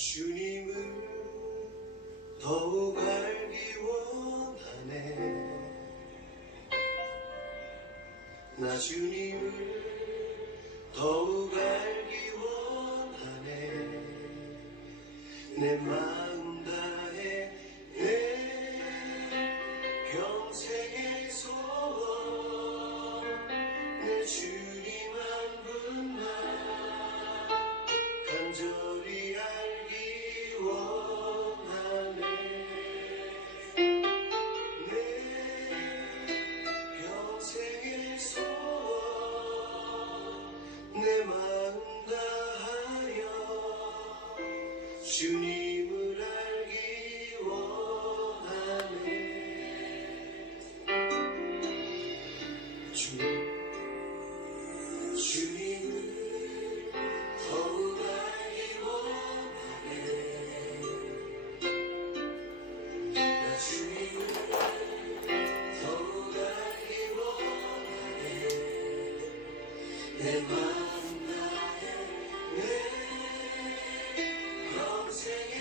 주님을 더욱 알기 원하네. 나 주님을 더욱 알기 원하네. 내 마음 다해 내 평생의 소원 내 주님 한 분만 간절히 알기 원하네. 내 평생의 소원 내 마음 다하여 주님을 알기 원하네. 주님을 더욱 알기 원하네. 나 주님을 더욱 알기 원하네. 내 마음 다해 내 평생의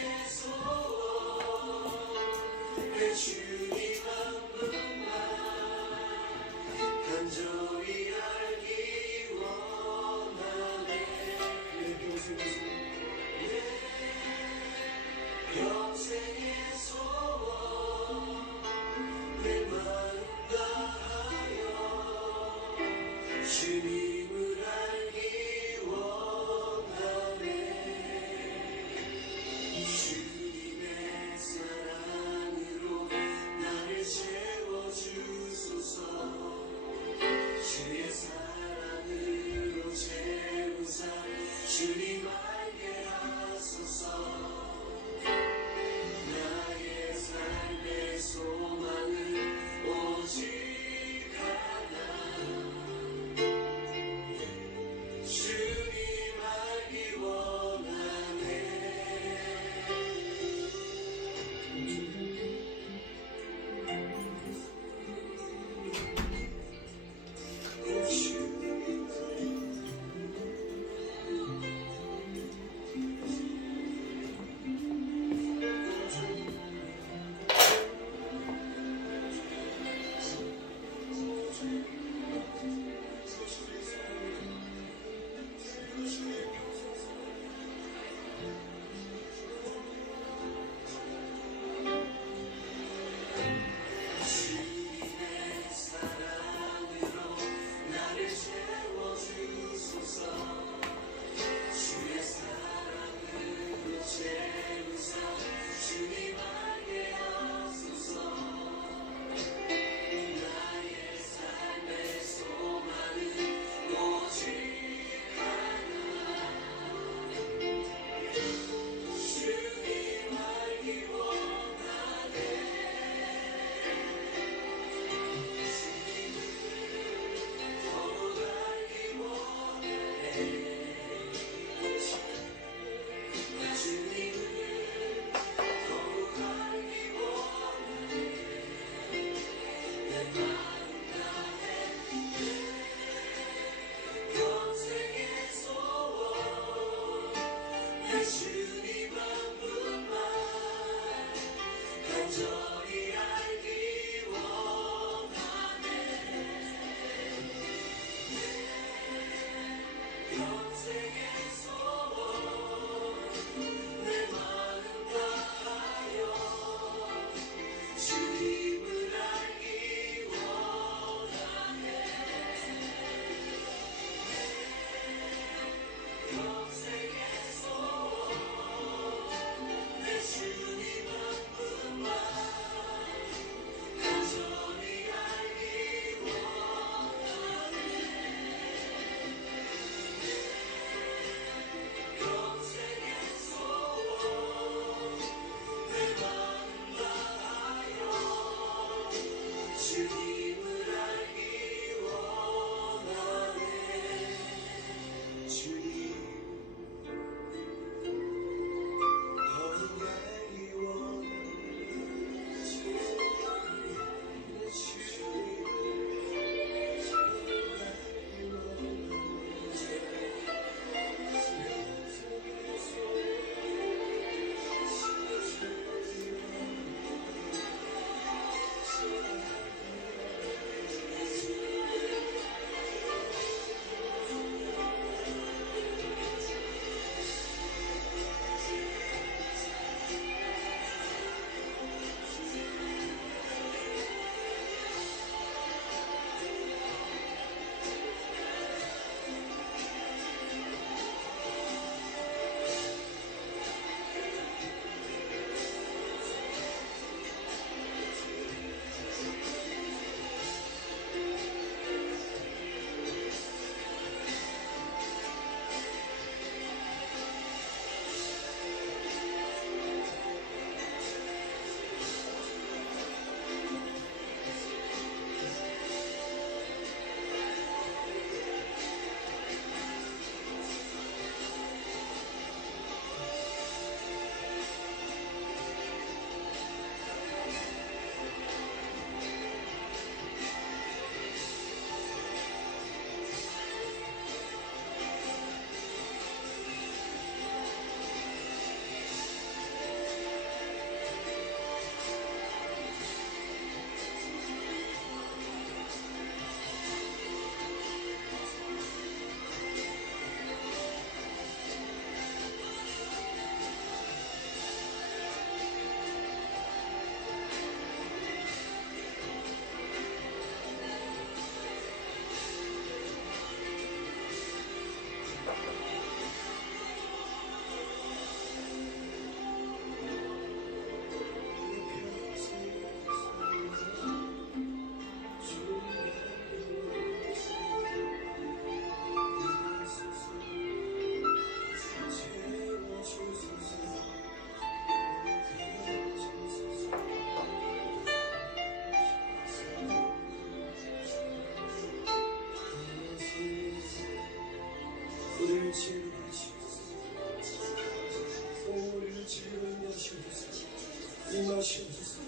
인도하시옵소서.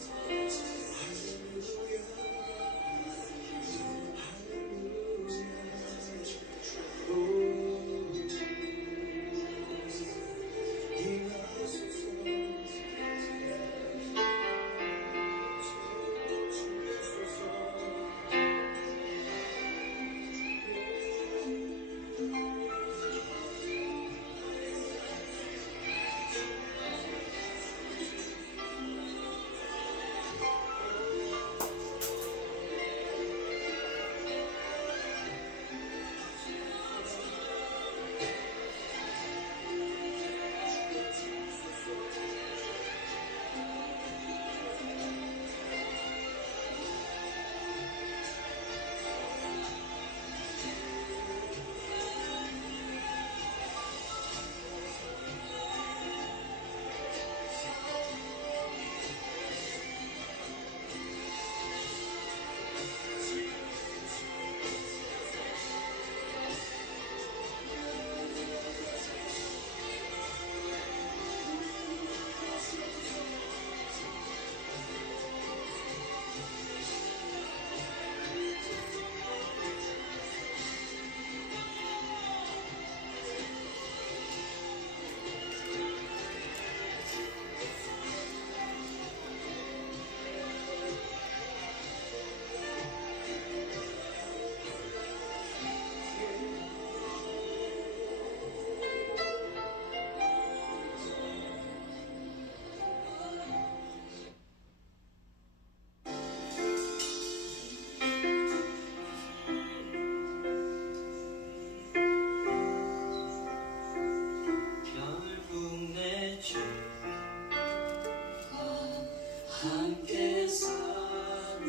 함께 사는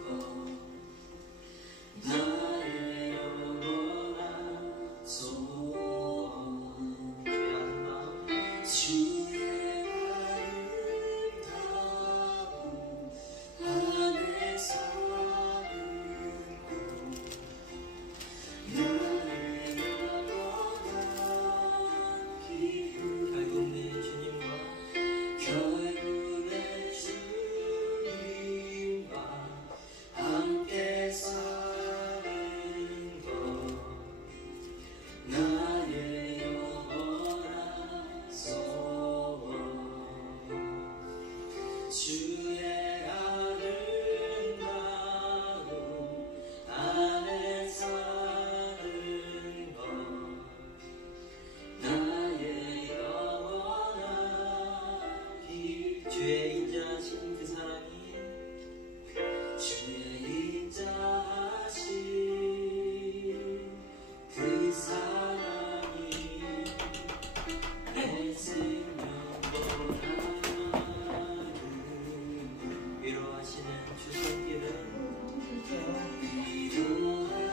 것 나의 영원한 소원 주의 아름다운 안에 사는 것 나의 영원한 기쁨 결국 내 주님과 함께 사는 것 나의 영원한 소원 주의 아름다운 안에 사는 것 나의 영원한 길 주의 인자하신 그 사랑이 주의 인자하신 그 사랑이 내 생명보다 위로하시는 주 손길은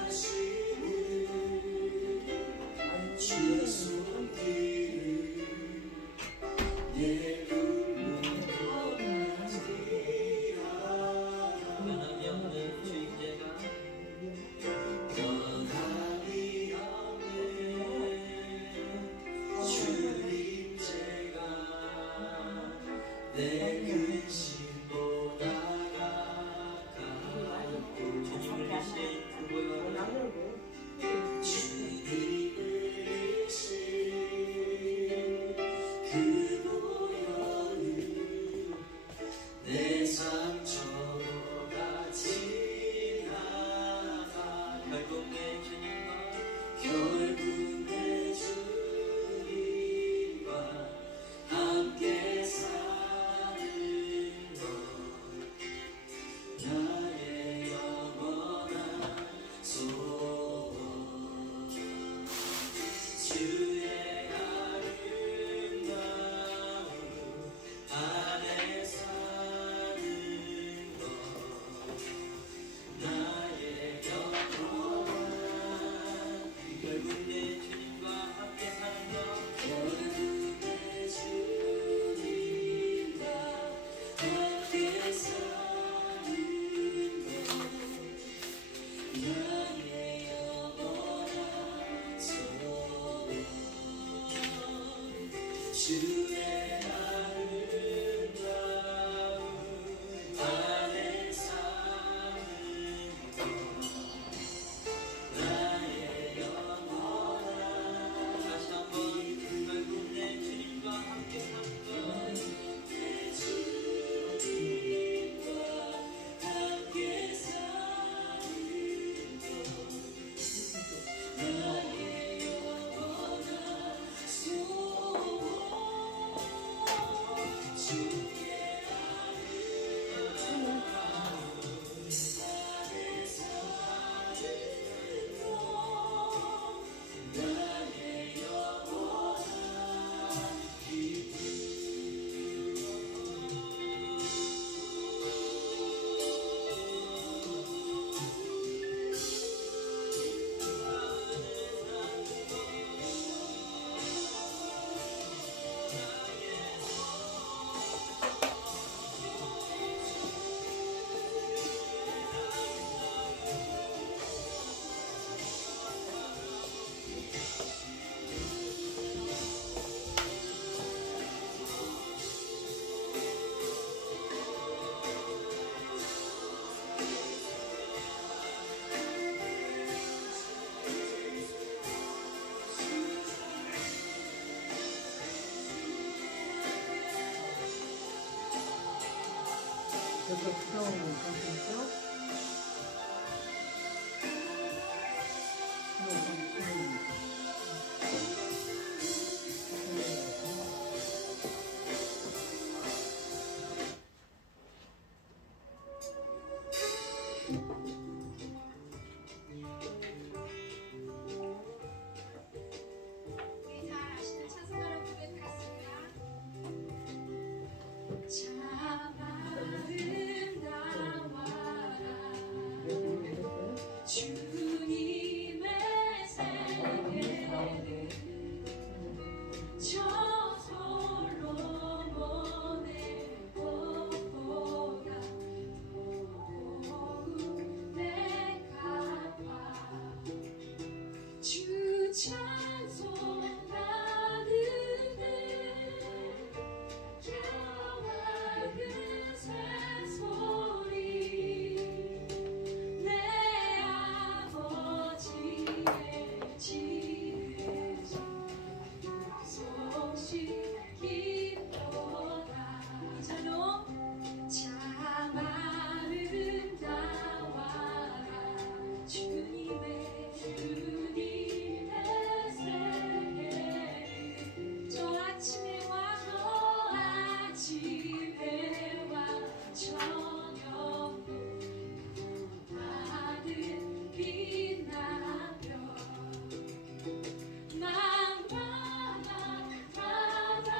위로하시는 주 손길은 내 변함이 없는 주임제가 변함이 없는 주임제가 내 근심보다 가깝고 주님을 계신 그 보혈은 주님을 계신 그 보혈은 내 상처보다 지나가 결국 내 주님과 함께 사는 것 나의 영원한 소원 주의 아름다운 안에 사는 것 나의 영원한 결국 내 주님과 함께 사는 것 결국 내 주님과 함께 사는 것 나의 영원한 소원 주의 아름다운 여기가 부담하고 있어? 우리 잘 아시는 찬송가를 부르겠습니다. 참 아름다워라 주님의 세계를 저 솔로몬의 꽃보다 더욱 내가 주 찬송하는 겨와는 새소리 내 아버지의 지혜심 소식 기쁘다 이 절로 참 아름다워라 주님의 세계를 저 아침에 와 저녁도 하늘 빛나며 망망한 바다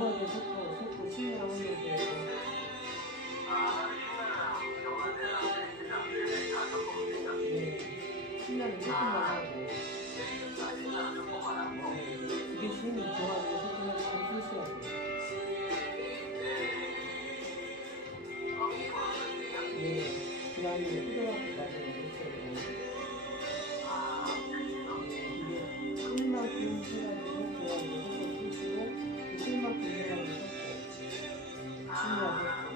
병원에 속고 신이랑 했는데 네, 신나는 소통만 하고 이게 주인이 좋아하는 소통을 잘 쓰시라고. 네, 그 다음에 초등학교 가서 있었어요. 이게 쓸만큼 해가지고 좋아하는 소통 쓰시고 쓸만큼 해가지고 썼고 신이라고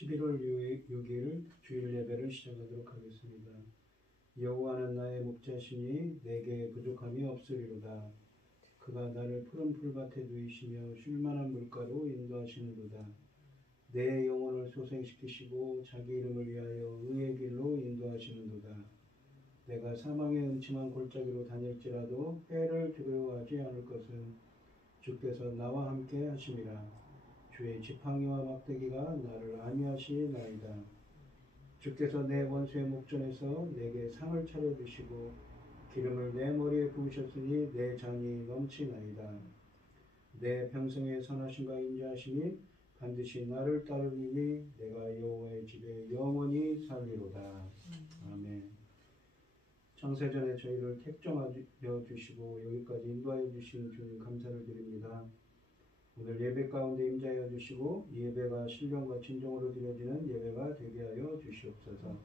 (11월 6일) 주일 예배를 시작하도록 하겠습니다. 여호와는 나의 목자시니 내게 부족함이 없으리로다. 그가 나를 푸른 풀밭에 두이시며 쉴만한 물가로 인도하시는도다. 내 영혼을 소생시키시고 자기 이름을 위하여 의의 길로 인도하시는도다. 내가 사망의 음침한 골짜기로 다닐지라도 해를 두려워하지 않을 것은 주께서 나와 함께 하심이라. 주의 지팡이와 막대기가 나를 안위하시나이다. 주께서 내 원수의 목전에서 내게 상을 차려주시고 기름을 내 머리에 부으셨으니 내 잔이 넘치나이다. 내 평생의 선하심과 인자하심이 반드시 나를 따르리니 내가 여호와의 집에 영원히 살리로다. 아멘. 창세전에 저희를 택정하여 주시고 여기까지 인도하여 주신 주님 감사를 드립니다. 오늘 예배 가운데 임재하여 주시고 이 예배가 신령과 진정으로 드려지는 예배가 되게 하여 주시옵소서.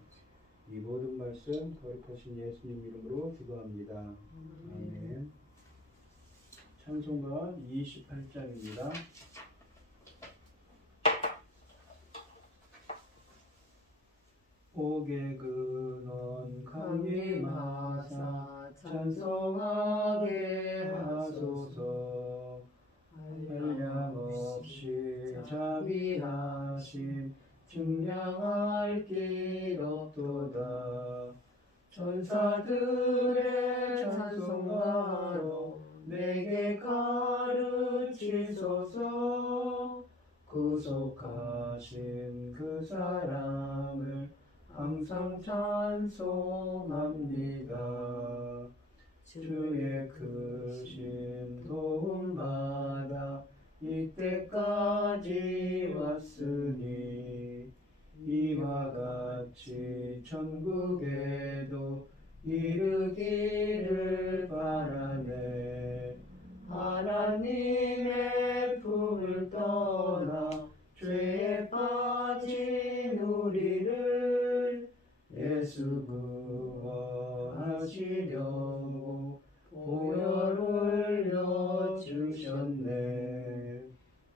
이 모든 말씀 거룩하신 예수님 이름으로 기도합니다. 아멘. 찬송가 28장입니다. 옥의 근원 강림하사 찬송하게 하소서. 한량없이 자비하심 증량할 길 없도다. 천사들의 찬송가로 내게 가르치소서. 구속하신 그 사랑을 항상 찬송합니다. 주의 크신 도움받아 이때까지 왔으니 이와 같이 천국에도 이르기를 바라네. 하나님의 품을 떠나 죄에 빠진 우리를 예수 구원하시려고 보혈 올려주셨네.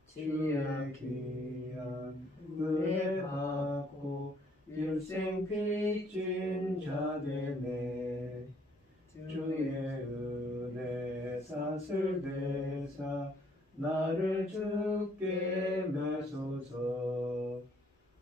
주의 귀한 은혜 받고 일생 빚진 자 되네. 주의 은혜 사슬 대사 나를 주께 매소서.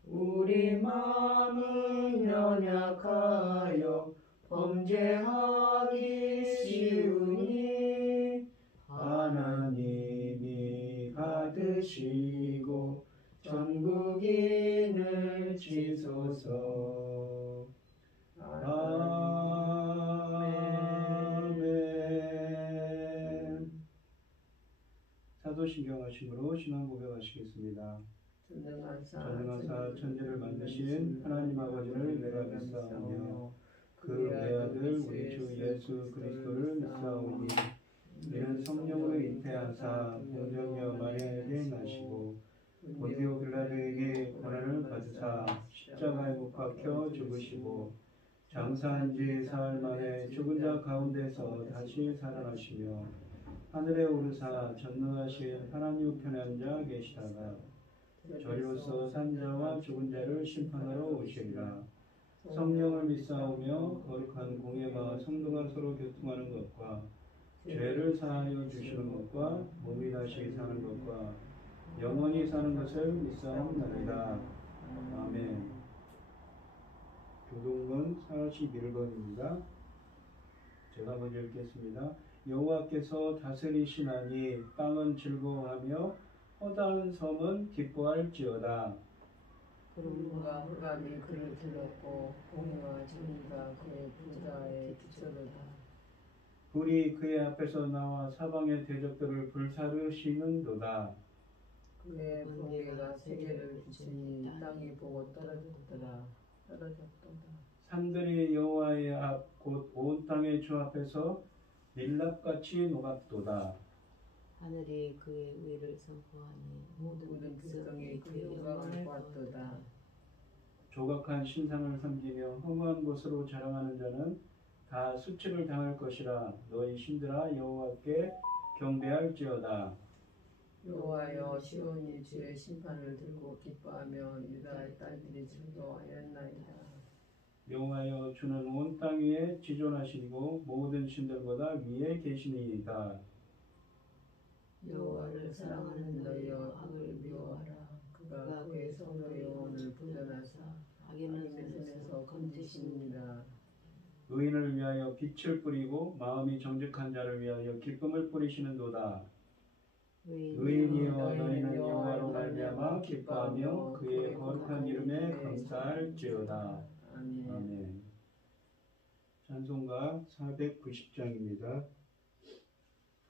우리 마음은 연약하여 범죄하기 쉬우니 하나님이 받으시고 전국인을 지소서. 아멘. 사도신경 하심으로 신앙 고백하시겠습니다. 전능하사 천지를 만드신 하나님 아버지를 내가 믿사오며 그 외아들 우리 주 예수 그리스도를 믿사오니 이는 성령으로 잉태하사 본적여 마리아에게 나시고 본디오 빌라도에게 고난을 받으사 십자가에 못 박혀 죽으시고 장사한 지 사흘 만에 죽은 자 가운데서 다시 살아나시며 하늘에 오르사 전능하신 하나님 우편에 앉아 계시다가 저리로서 산 자와 죽은 자를 심판하러 오시리라. 성령을 믿사오며 거룩한 공예와 성도가 서로 교통하는 것과 죄를 사하여 주시는 것과 몸이 다시 사는 것과 영원히 사는 것을 믿사옵나이다. 아멘. 교동문 41번입니다. 제가 먼저 읽겠습니다. 여호와께서 다스리시나니 땅은 즐거워하며 허다한 섬은 기뻐할지어다. 구름과 흑암이 그를 둘렀고 공의와 정의가 그의 부자에 비춰도다. 불이 그의 앞에서 나와 사방의 대적들을 불사르시는도다. 그의 번개가 세계를 비추니 땅이 보고 떨어졌도다. 산들이 여호와의 앞 곧 온 땅의 주 앞에서 밀랍같이 녹았도다. 하늘이 그의 의를 선포하니 모든 백성이 그의 영광을 보았도다. 조각한 신상을 섬기며 허무한 곳으로 자랑하는 자는 다 수치를 당할 것이라. 너희 신들아 여호와께 경배할지어다. 여호와여, 시온이 주의 심판을 들고 기뻐하며 유다의 딸들이 즐거워하였나이다. 여호와여, 주는 온 땅 위에 지존하시고 모든 신들보다 위에 계시니이다. 여호와를 사랑하는 너희여 악을 미워하라. 그가 그의 성도의 영혼을 부전하사 악인의 손에서 건지십니다. 의인을 위하여 빛을 뿌리고 마음이 정직한 자를 위하여 기쁨을 뿌리시는도다. 의인이여, 너희는 여호와로 말미암아 기뻐하며 그의 거룩한 이름에 감사할지어다. 아멘. 찬송가 490장입니다.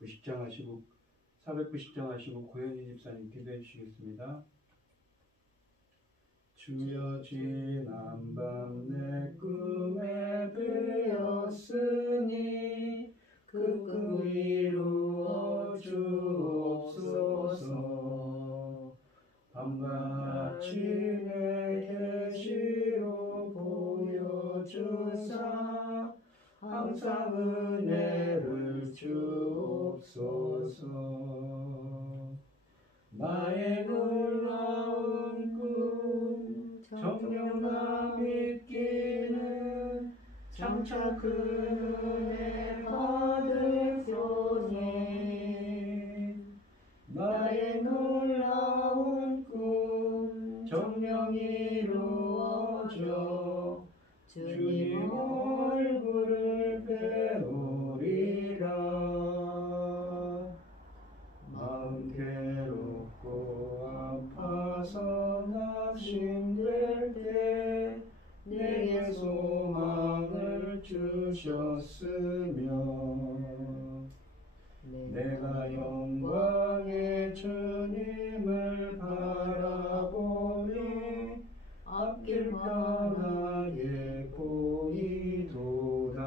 490장 하시고 고현희 집사님 기도해 주시겠습니다. 주여, 지난밤 내 꿈에 배었으니 그 꿈 이루어 주옵소서. 밤같이 내 계시로 보여주사 항상 은혜를 주옵소서. 나의 놀라운 꿈 정녕 나 믿기는 장차 그 은혜 받을 소니. 나의 놀라운 꿈 정녕 이루어져 주님 얼굴을 배우리라. 마음 괴롭고 아파서 낙심될 때 내게 소망을 주셨으며 내가 영광의 주님을 바라보니 앞길 편하게 보이도다.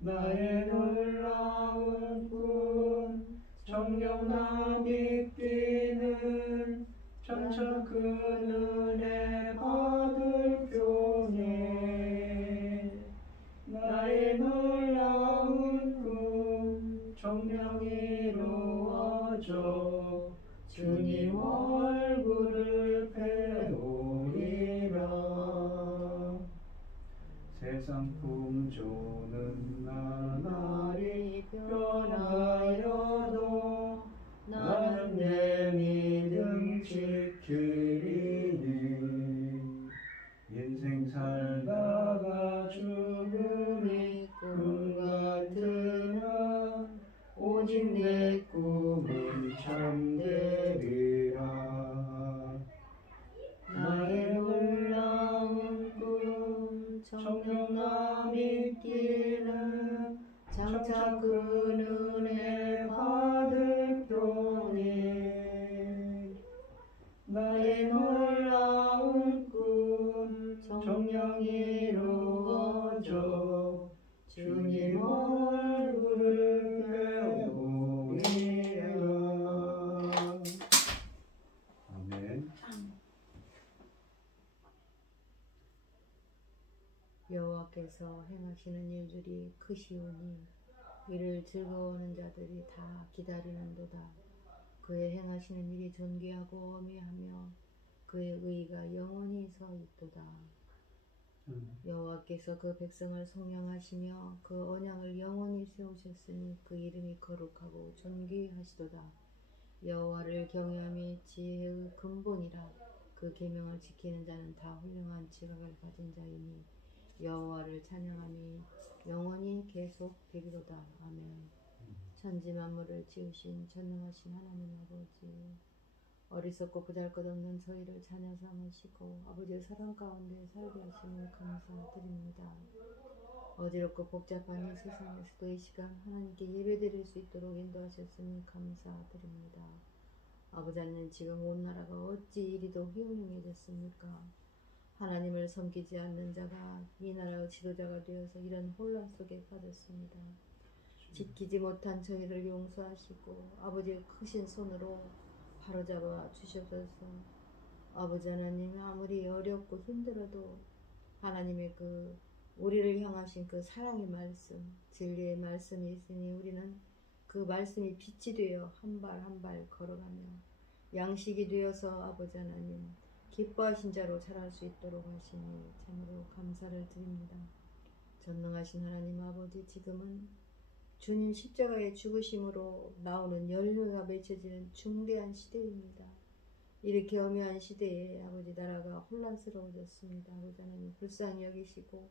나의 놀라운 꿈 정녕 나 믿기는 장차 그 은혜 받을 표니. 나의 놀라운 꿈 정녕 이루어져 주님 얼굴을 배우리라. 세상 풍조는 나날이 변하여도 나는 내 믿음 지키리니. 인생 살다가 죽음이 꿈 같으면 오직 내 꿈은 참되리라. 나의 놀라운 꿈 정녕 나 믿기는 장차 그 은혜 여호와께서 행하시는 일들이 크시오니 이를 즐거워하는 자들이 다 기다리는도다. 그의 행하시는 일이 존귀하고 어미하며 그의 의가 영원히 서 있도다. 여호와께서 그 백성을 성령하시며 그 언약을 영원히 세우셨으니 그 이름이 거룩하고 존귀하시도다. 여호와를 경외함이 지혜의 근본이라. 그 계명을 지키는 자는 다 훌륭한 지각을 가진 자이니 여호와를 찬양함이 영원히 계속되리로다. 아멘. 천지 만물을 지으신 전능하신 하나님 아버지, 어리석고 보잘것없는 저희를 자녀 삼으시고 아버지의 사랑 가운데 살게 하심을 감사드립니다. 어지럽고 복잡한 이 세상에서도 이 시간 하나님께 예배드릴 수 있도록 인도하셨으니 감사드립니다. 아버지 하나님, 지금 온 나라가 어찌 이리도 흉흉해졌습니까? 하나님을 섬기지 않는 자가 이 나라의 지도자가 되어서 이런 혼란 속에 빠졌습니다. 지키지 못한 저희를 용서하시고 아버지의 크신 손으로 바로잡아 주셔서 아버지 하나님, 아무리 어렵고 힘들어도 하나님의 그 우리를 향하신 그 사랑의 말씀, 진리의 말씀이 있으니 우리는 그 말씀이 빛이 되어 한 발 한 발 걸어가며 양식이 되어서 아버지 하나님 기뻐하신 자로 자랄 수 있도록 하시니 참으로 감사를 드립니다. 전능하신 하나님 아버지, 지금은 주님 십자가의 죽으심으로 나오는 열매가 맺혀지는 중대한 시대입니다. 이렇게 엄연한 시대에 아버지 나라가 혼란스러워졌습니다. 아버지 하나님 불쌍히 여기시고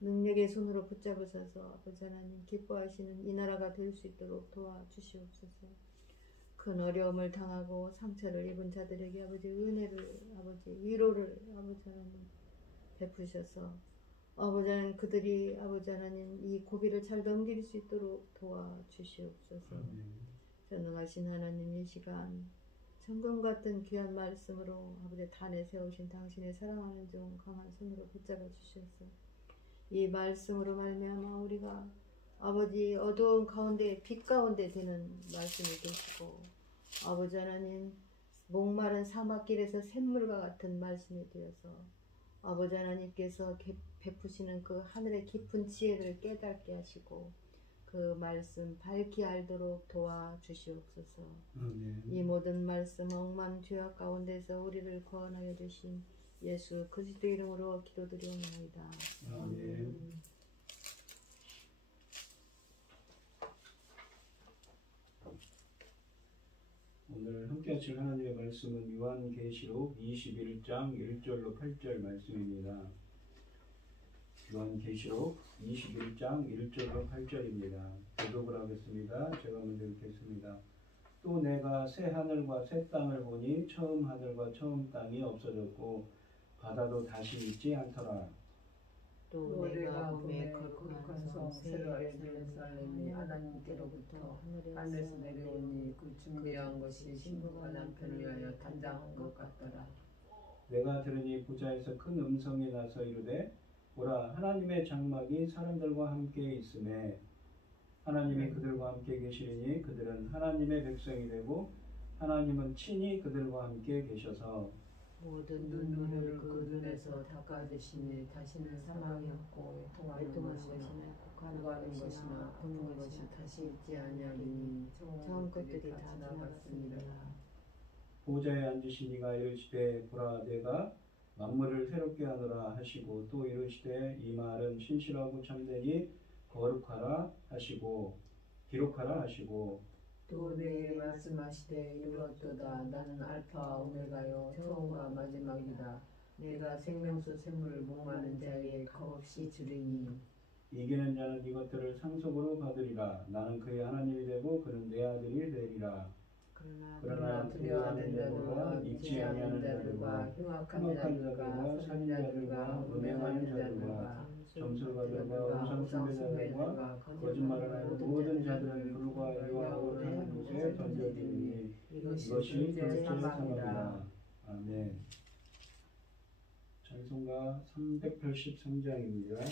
능력의 손으로 붙잡으셔서 아버지 하나님 기뻐하시는 이 나라가 될 수 있도록 도와주시옵소서. 큰 어려움을 당하고 상처를 입은 자들에게 아버지 은혜를, 아버지 위로를 아버지 하나님 베푸셔서 아버지 하나님 그들이 아버지 하나님 이 고비를 잘 넘길 수 있도록 도와주시옵소서. 전능하신 하나님, 이 시간 정금 같은 귀한 말씀으로 아버지 단에 세우신 당신의 사랑하는 종 강한 손으로 붙잡아 주셔서 이 말씀으로 말미암아 우리가 아버지 어두운 가운데 빛 가운데 되는 말씀이 되시고 아버지 하나님 목마른 사막길에서 샘물과 같은 말씀이 되어서 아버지 하나님께서 베푸시는 그 하늘의 깊은 지혜를 깨닫게 하시고 그 말씀 밝히 알도록 도와주시옵소서. 이 모든 말씀 억만 죄악 가운데서 우리를 구원하여 주신 예수 그리스도 이름으로 기도드리옵나이다. 아멘. 오늘 함께 하실 하나님의 말씀은 요한계시록 21장 1절로 8절 말씀입니다. 요한계시록 21장 1절로 8절입니다. 교독을 하겠습니다. 제가 먼저 읽겠습니다. 또 내가 새 하늘과 새 땅을 보니 처음 하늘과 처음 땅이 없어졌고 바다도 다시 있지 않더라. 또 내가 봄에 거룩한 성 새로 예루살렘이 하나님께로부터 하늘에서 내려오니 그 준비한 것이 신부가 남편을 위하여 단장한 것 같더라. 내가 들으니 보좌에서 큰 음성이 나서 이르되 보라, 하나님의 장막이 사람들과 함께 있음에 하나님이 그들과 함께 계시리니 그들은 하나님의 백성이 되고 하나님은 친히 그들과 함께 계셔서 모든 눈물을 그 눈에서 닦아주시니 다시는 사망이 없고 통하는 것이나 구가는 것이나 붓는 것이 다시 있지 아니하리니 처음 것들이 다 지나갔습니다. 보좌에 앉으신 이가 이르시되 보라, 내가 만물을 새롭게 하노라 하시고 또 이르시되 이 말은 신실하고 참되니 거룩하라 하시고 기록하라 하시고 또 내게 말씀하시되 이루었도다. 나는 알파와 오메가요 처음과 마지막이다. 내가 생명수 샘물을 목마른 자에게 값없이 주리니 이기는 자는 이것들을 상속으로 받으리라. 나는 그의 하나님이 되고 그는 내 아들이 되리라. 그러나 두려워하는 자들과 믿지 아니하는 자들과 흉악한 자들과 살인자들과 음행하는 자들과 점술가들과 우상숭배자들과 거짓말을 하는 모든 자들은 불과 유황으로 타는 곳에 던져지니 이것이 둘째 사망이라. 아멘. 찬송가 383장입니다.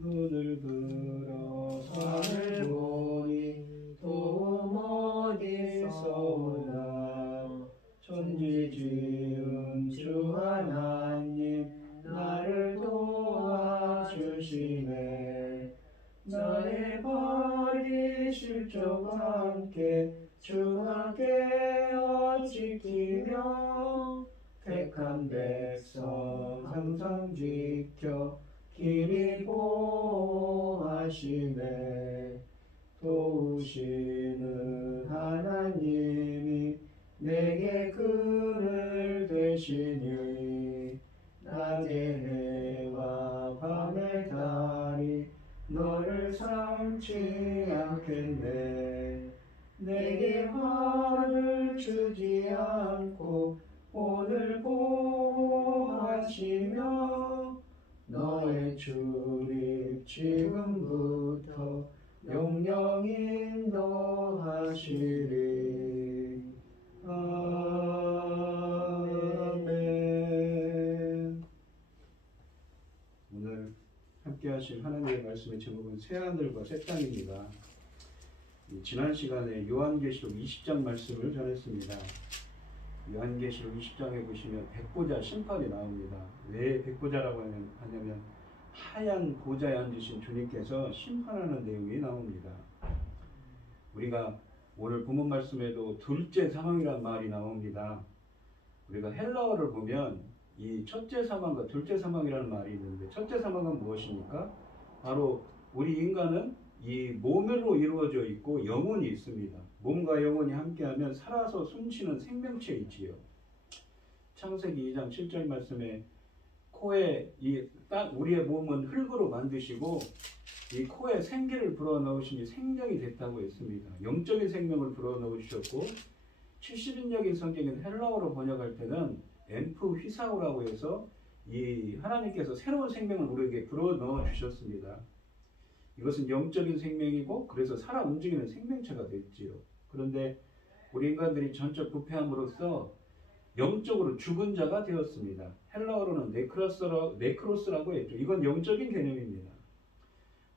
눈을 들어 산을 보니 도움 어디서 오나 천지 지은 주 내게 그늘 되시니 낮의 해와 밤의 달이 너를 삼지 않겠네. 내게 화를 주지 않고 오늘 보호하시며 너의 출입 지금부터 영영 인도하시리. 아멘. 오늘 함께 하실 하나님의 말씀의 제목은 새하늘과 새 땅입니다. 지난 시간에 요한계시록 20장 말씀을 전했습니다. 요한계시록 20장에 보시면 백보자 심판이 나옵니다. 왜 백보자라고 하냐면 하얀 보좌에 앉으신 주님께서 심판하는 내용이 나옵니다. 우리가 오늘 본문 말씀에도 둘째 사망이라는 말이 나옵니다. 우리가 헬라어를 보면 이 첫째 사망과 둘째 사망이라는 말이 있는데, 첫째 사망은 무엇입니까? 바로 우리 인간은 이 몸으로 이루어져 있고 영혼이 있습니다. 몸과 영혼이 함께하면 살아서 숨쉬는 생명체 있지요. 창세기 2장 7절 말씀에 코에 우리의 몸은 흙으로 만드시고 이 코에 생기를 불어넣으시니 생명이 됐다고 했습니다. 영적인 생명을 불어넣으셨고, 70인역인 성경인 헬라어로 번역할 때는 엠프 휘사오라고 해서 이 하나님께서 새로운 생명을 우리에게 불어넣어 주셨습니다. 이것은 영적인 생명이고 그래서 살아 움직이는 생명체가 됐지요. 그런데 우리 인간들이 전적 부패함으로써 영적으로 죽은 자가 되었습니다. 헬라어로는 네크로스라고 했죠. 이건 영적인 개념입니다.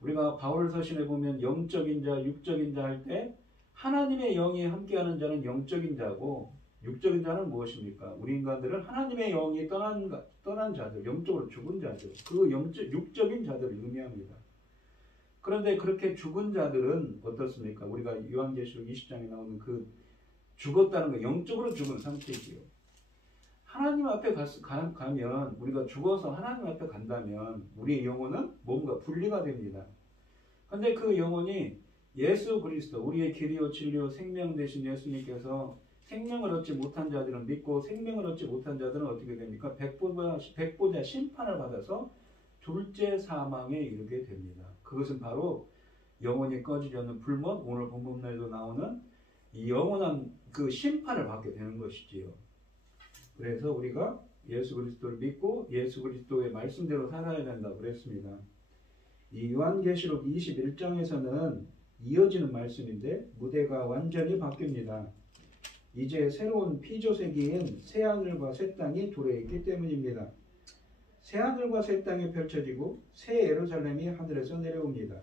우리가 바울 서신에 보면 영적인 자, 육적인 자 할 때 하나님의 영이 함께하는 자는 영적인 자고, 육적인 자는 무엇입니까? 우리 인간들은 하나님의 영이 떠난 자들, 영적으로 죽은 자들, 그 육적인 자들을 의미합니다. 그런데 그렇게 죽은 자들은 어떻습니까? 우리가 요한계시록 20장에 나오는 그 죽었다는 거, 영적으로 죽은 상태이지요. 하나님 앞에 가면, 우리가 죽어서 하나님 앞에 간다면 우리의 영혼은 몸과 분리가 됩니다. 그런데 그 영혼이 예수 그리스도, 우리의 길이요 진리요 생명 되신 예수님께서 생명을 얻지 못한 자들은 믿고, 생명을 얻지 못한 자들은 어떻게 됩니까? 백보자 심판을 받아서 둘째 사망에 이르게 됩니다. 그것은 바로 영혼이 꺼지지 않는 불못, 오늘 본문에도 나오는 이 영원한 그 심판을 받게 되는 것이지요. 그래서 우리가 예수 그리스도를 믿고 예수 그리스도의 말씀대로 살아야 된다고 그랬습니다. 이 요한계시록 21장에서는 이어지는 말씀인데 무대가 완전히 바뀝니다. 이제 새로운 피조세계인 새하늘과 새 땅이 둘에 있기 때문입니다. 새하늘과 새 땅이 펼쳐지고 새 예루살렘이 하늘에서 내려옵니다.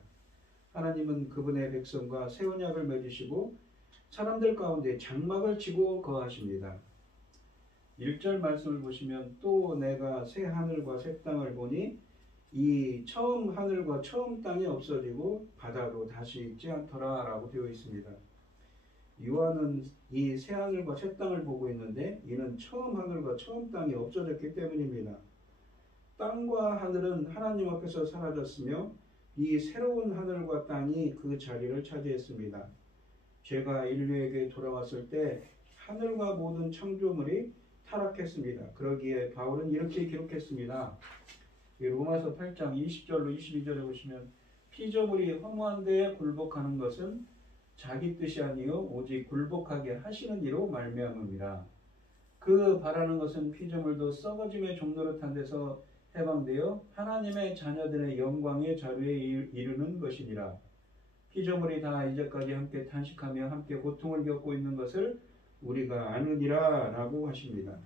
하나님은 그분의 백성과 새 언약을 맺으시고 사람들 가운데 장막을 치고 거하십니다. 1절 말씀을 보시면 또 내가 새 하늘과 새 땅을 보니 이 처음 하늘과 처음 땅이 없어지고 바다도 다시 있지 않더라 라고 되어 있습니다. 요한은 이 새 하늘과 새 땅을 보고 있는데 이는 처음 하늘과 처음 땅이 없어졌기 때문입니다. 땅과 하늘은 하나님 앞에서 사라졌으며 이 새로운 하늘과 땅이 그 자리를 차지했습니다. 죄가 인류에게 돌아왔을 때 하늘과 모든 창조물이 타락했습니다. 그러기에 바울은 이렇게 기록했습니다. 로마서 8장 20절로 22절에 보시면 피조물이 허무한 데에 굴복하는 것은 자기 뜻이 아니요 오직 굴복하게 하시는 이로 말미암음이라. 그 바라는 것은 피조물도 썩어짐의 종노릇한 데서 해방되어 하나님의 자녀들의 영광의 자리에 이르는 것이니라. 피조물이 다 이제까지 함께 탄식하며 함께 고통을 겪고 있는 것을 우리가 아느니라 라고 하십니다.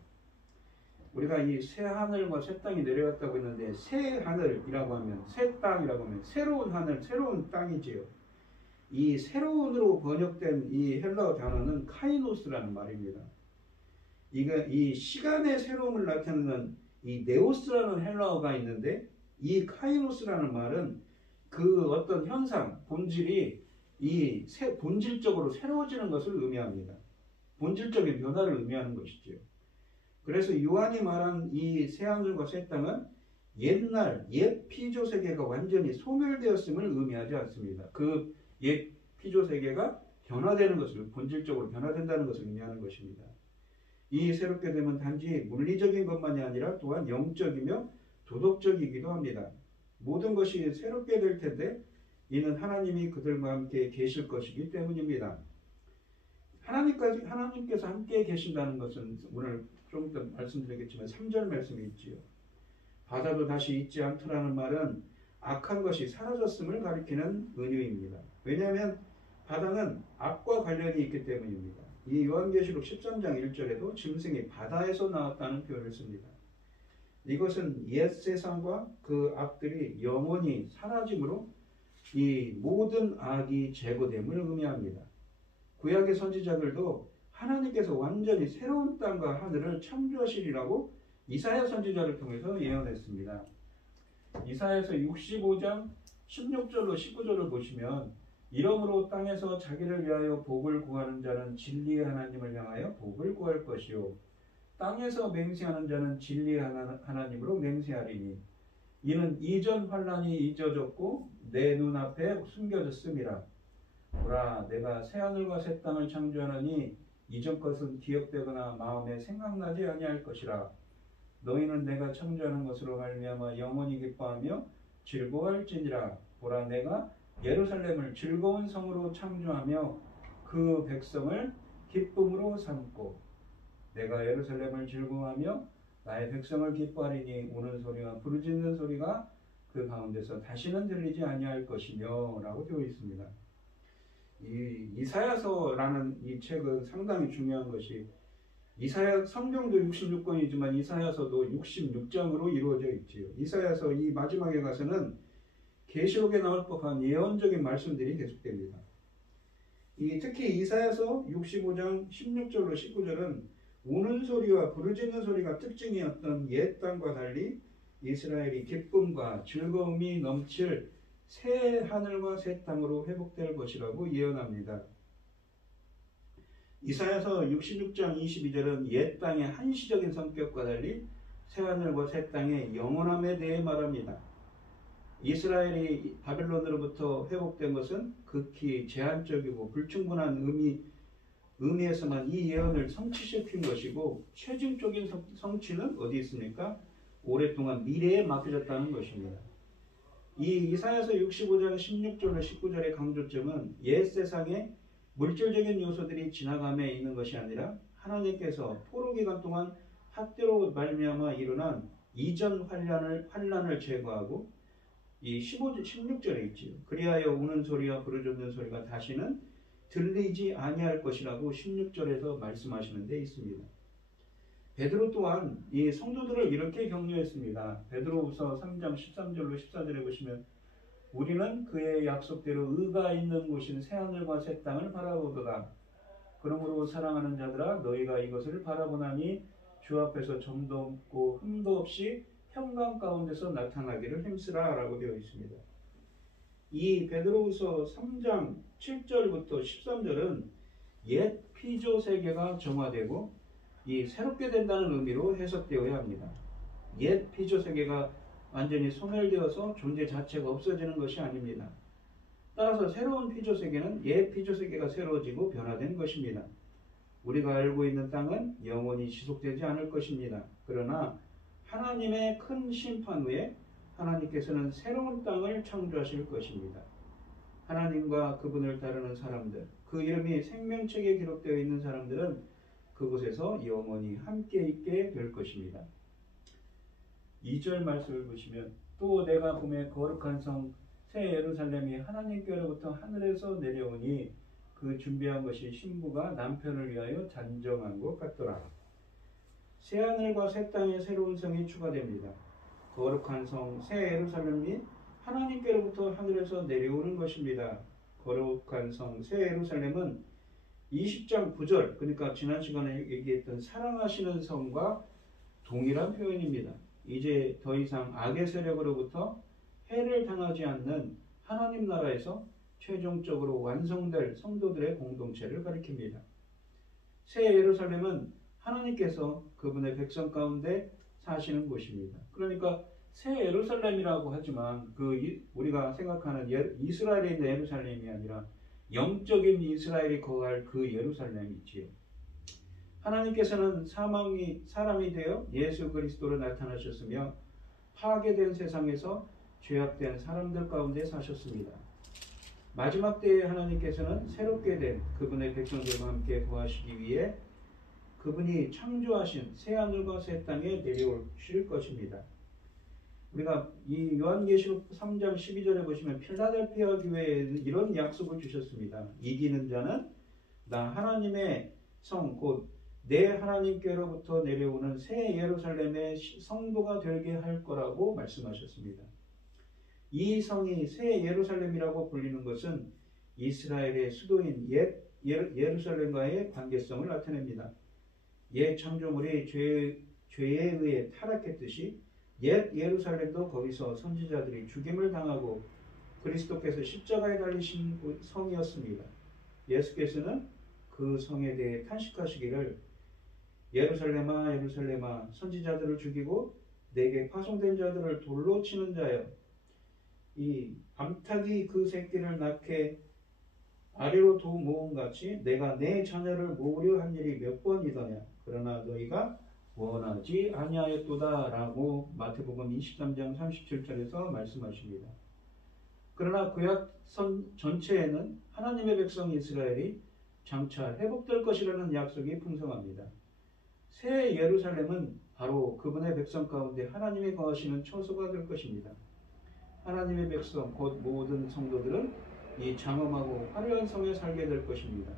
우리가 이 새 하늘과 새 땅이 내려왔다고 했는데 새 하늘이라고 하면, 새 땅이라고 하면 새로운 하늘, 새로운 땅이지요. 이 새로운으로 번역된 이 헬라어 단어는 카이노스라는 말입니다. 이 시간의 새로움을 나타내는 이 네오스라는 헬라어가 있는데 이 카이노스라는 말은 그 어떤 현상, 본질이 본질적으로 새로워지는 것을 의미합니다. 본질적인 변화를 의미하는 것이죠. 그래서 요한이 말한 이 새하늘과 새 땅은 옛날 옛 피조 세계가 완전히 소멸되었음을 의미하지 않습니다. 그 옛 피조 세계가 변화되는 것을, 본질적으로 변화된다는 것을 의미하는 것입니다. 이 새롭게 됨은 단지 물리적인 것만이 아니라 또한 영적이며 도덕적이기도 합니다. 모든 것이 새롭게 될 텐데 이는 하나님이 그들과 함께 계실 것이기 때문입니다. 하나님께서 함께 계신다는 것은 오늘 좀 더 말씀드리겠지만 3절 말씀이 있지요. 바다도 다시 있지 않더라는 말은 악한 것이 사라졌음을 가리키는 은유입니다. 왜냐하면 바다는 악과 관련이 있기 때문입니다. 이 요한계시록 13장 1절에도 짐승이 바다에서 나왔다는 표현을 씁니다. 이것은 옛 세상과 그 악들이 영원히 사라짐으로 이 모든 악이 제거됨을 의미합니다. 구약의 선지자들도 하나님께서 완전히 새로운 땅과 하늘을 창조하시리라고 이사야 선지자를 통해서 예언했습니다. 이사야서 65장 16절로 19절을 보시면 이러므로 땅에서 자기를 위하여 복을 구하는 자는 진리의 하나님을 향하여 복을 구할 것이요 땅에서 맹세하는 자는 진리의 하나님으로 맹세하리니 이는 이전 환난이 잊어졌고 내 눈앞에 숨겨졌음이라. 보라 내가 새하늘과 새 땅을 창조하노니 이전 것은 기억되거나 마음에 생각나지 아니할 것이라. 너희는 내가 창조하는 것으로 말미암아 영원히 기뻐하며 즐거워할지니라. 보라 내가 예루살렘을 즐거운 성으로 창조하며 그 백성을 기쁨으로 삼고 내가 예루살렘을 즐거워하며 나의 백성을 기뻐하리니 우는 소리와 부르짖는 소리가 그 가운데서 다시는 들리지 아니할 것이며 라고 되어 있습니다. 이 이사야서라는 이 책은 상당히 중요한 것이 이사야 성경도 66권이지만 이사야서도 66장으로 이루어져 있지요. 이사야서 이 마지막에 가서는 계시록에 나올 법한 예언적인 말씀들이 계속됩니다. 특히 이사야서 65장 16절로 19절은 우는 소리와 부르짖는 소리가 특징이었던 옛 땅과 달리 이스라엘이 기쁨과 즐거움이 넘칠 새 하늘과 새 땅으로 회복될 것이라고 예언합니다. 이사야서 66장 22절은 옛 땅의 한시적인 성격과 달리 새 하늘과 새 땅의 영원함에 대해 말합니다. 이스라엘이 바벨론으로부터 회복된 것은 극히 제한적이고 불충분한 의미에서만 이 예언을 성취시킨 것이고 최종적인 성취는 어디 있습니까? 오랫동안 미래에 맡겨졌다는 것입니다. 이 이사야서 65장 16절로 19절의 강조점은 옛 세상에 물질적인 요소들이 지나감에 있는 것이 아니라 하나님께서 포로 기간 동안 학대로 말미암아 일어난 이전 환난을 제거하고 이 16절에 있지요. 그리하여 우는 소리와 부르짖는 소리가 다시는 들리지 아니할 것이라고 16절에서 말씀하시는 데 있습니다. 베드로 또한 이 성도들을 이렇게 격려했습니다. 베드로후서 3장 13절로 14절에 보시면 우리는 그의 약속대로 의가 있는 곳인 새하늘과 새 땅을 바라보도다. 그러므로 사랑하는 자들아 너희가 이것을 바라보나니 주 앞에서 점도 없고 흠도 없이 평강 가운데서 나타나기를 힘쓰라 라고 되어 있습니다. 이 베드로후서 3장 7절부터 13절은 옛 피조 세계가 정화되고 이 새롭게 된다는 의미로 해석되어야 합니다. 옛 피조 세계가 완전히 소멸되어서 존재 자체가 없어지는 것이 아닙니다. 따라서 새로운 피조 세계는 옛 피조 세계가 새로워지고 변화된 것입니다. 우리가 알고 있는 땅은 영원히 지속되지 않을 것입니다. 그러나 하나님의 큰 심판 후에 하나님께서는 새로운 땅을 창조하실 것입니다. 하나님과 그분을 따르는 사람들, 그 이름이 생명책에 기록되어 있는 사람들은 그곳에서 영원히 함께 있게 될 것입니다. 2절 말씀을 보시면 또 내가 봄에 거룩한 성 새 예루살렘이 하나님께로부터 하늘에서 내려오니 그 준비한 것이 신부가 남편을 위하여 잔정한 것 같더라. 새 하늘과 새 땅의 새로운 성이 추가됩니다. 거룩한 성 새 예루살렘이 하나님께로부터 하늘에서 내려오는 것입니다. 거룩한 성 새 예루살렘은 20장 9절, 그러니까 지난 시간에 얘기했던 사랑하시는 성과 동일한 표현입니다. 이제 더 이상 악의 세력으로부터 해를 당하지 않는 하나님 나라에서 최종적으로 완성될 성도들의 공동체를 가리킵니다. 새 예루살렘은 하나님께서 그분의 백성 가운데 사시는 곳입니다. 그러니까 새 예루살렘이라고 하지만 우리가 생각하는 이스라엘에 있는 예루살렘이 아니라 영적인 이스라엘이 거할 그 예루살렘이 있지요. 하나님께서는 사람이 되어 예수 그리스도로 나타나셨으며 파괴된 세상에서 죄악된 사람들 가운데 사셨습니다. 마지막 때에 하나님께서는 새롭게 된 그분의 백성들과 함께 거하시기 위해 그분이 창조하신 새하늘과 새 땅에 내려오실 것입니다. 우리가 이 요한계시록 3장 12절에 보시면 필라델피아 교회에는 이런 약속을 주셨습니다. 이기는 자는 나 하나님의 성 곧 내 하나님께로부터 내려오는 새 예루살렘의 성도가 되게 할 거라고 말씀하셨습니다. 이 성이 새 예루살렘이라고 불리는 것은 이스라엘의 수도인 옛 예루살렘과의 관계성을 나타냅니다. 옛 창조물이 죄에 의해 타락했듯이 옛 예루살렘도 거기서 선지자들이 죽임을 당하고 그리스도께서 십자가에 달리신 성이었습니다. 예수께서는 그 성에 대해 탄식하시기를 예루살렘아 예루살렘아 선지자들을 죽이고 내게 파송된 자들을 돌로 치는 자여 이 암탉이 그 새끼를 낳게 아래로 도 모음같이 내가 내 자녀를 모으려 한 일이 몇 번이더냐 그러나 너희가 원하지 아니하였도다 라고 마태복음 23장 37절에서 말씀하십니다. 그러나 구약선 전체에는 하나님의 백성 이스라엘이 장차 회복될 것이라는 약속이 풍성합니다. 새 예루살렘은 바로 그분의 백성 가운데 하나님이 거하시는 처소가 될 것입니다. 하나님의 백성 곧 모든 성도들은 이 장엄하고 화려한 성에 살게 될 것입니다.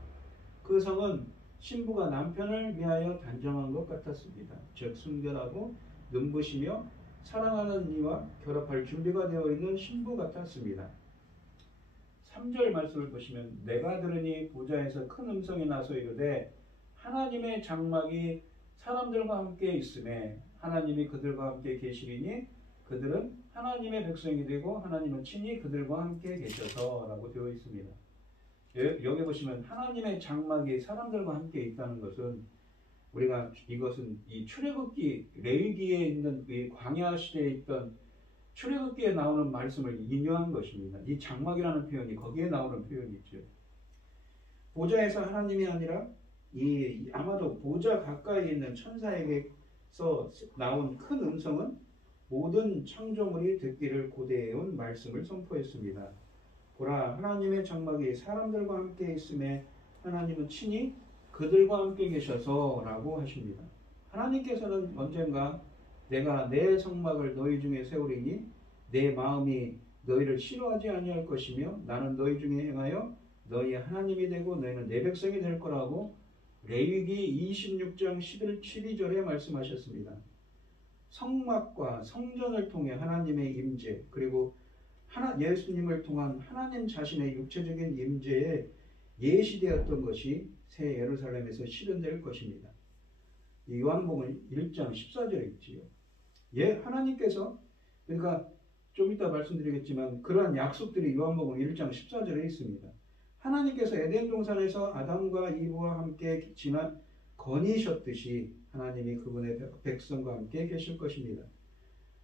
그 성은 신부가 남편을 위하여 단정한 것 같았습니다. 즉 순결하고 눈부시며 사랑하는 이와 결합할 준비가 되어 있는 신부 같았습니다. 3절 말씀을 보시면 내가 들으니 보좌에서 큰 음성이 나서 이르되 하나님의 장막이 사람들과 함께 있음에 하나님이 그들과 함께 계시리니 그들은 하나님의 백성이 되고 하나님은 친히 그들과 함께 계셔서 라고 되어 있습니다. 여기 보시면 하나님의 장막이 사람들과 함께 있다는 것은 우리가 이것은 이 출애굽기 레위기에 있는 이 광야 시대에 있던 출애굽기에 나오는 말씀을 인용한 것입니다. 이 장막이라는 표현이 거기에 나오는 표현이죠. 보좌에서 하나님이 아니라 이 아마도 보좌 가까이 있는 천사에게서 나온 큰 음성은 모든 창조물이 듣기를 고대해온 말씀을 선포했습니다. 보라 하나님의 장막이 사람들과 함께 있음에 하나님은 친히 그들과 함께 계셔서 라고 하십니다. 하나님께서는 언젠가 내가 내 성막을 너희 중에 세우리니 내 마음이 너희를 싫어하지 아니할 것이며 나는 너희 중에 행하여 너희의 하나님이 되고 너희는 내 백성이 될 거라고 레위기 26장 12절에 말씀하셨습니다. 성막과 성전을 통해 하나님의 임재 그리고 예수님을 통한 하나님 자신의 육체적인 임재에 예시되었던 것이 새 예루살렘에서 실현될 것입니다. 요한복음 1장 14절에 있지요. 하나님께서 그러니까 좀 이따 말씀드리겠지만 그러한 약속들이 요한복음 1장 14절에 있습니다. 하나님께서 에덴 동산에서 아담과 이브와 함께 지난 거니셨듯이 하나님이 그분의 백성과 함께 계실 것입니다.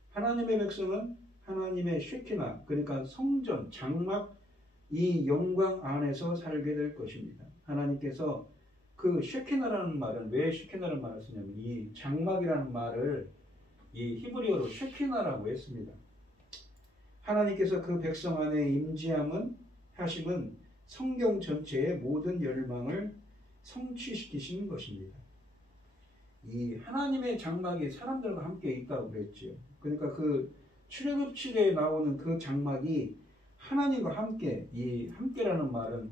하나님의 백성은 하나님의 쉐키나 그러니까 성전, 장막 이 영광 안에서 살게 될 것입니다. 하나님께서 그 쉐키나라는 말은 왜 쉐키나라는 말을 쓰냐면 이 장막이라는 말을 이 히브리어로 쉐키나라고 했습니다. 하나님께서 그 백성 안에 임재함은 하심은 성경 전체의 모든 열망을 성취시키시는 것입니다. 이 하나님의 장막이 사람들과 함께 있다고 그랬죠. 그러니까 그 출애굽 7회에 나오는 그 장막이 하나님과 함께 이 함께라는 말은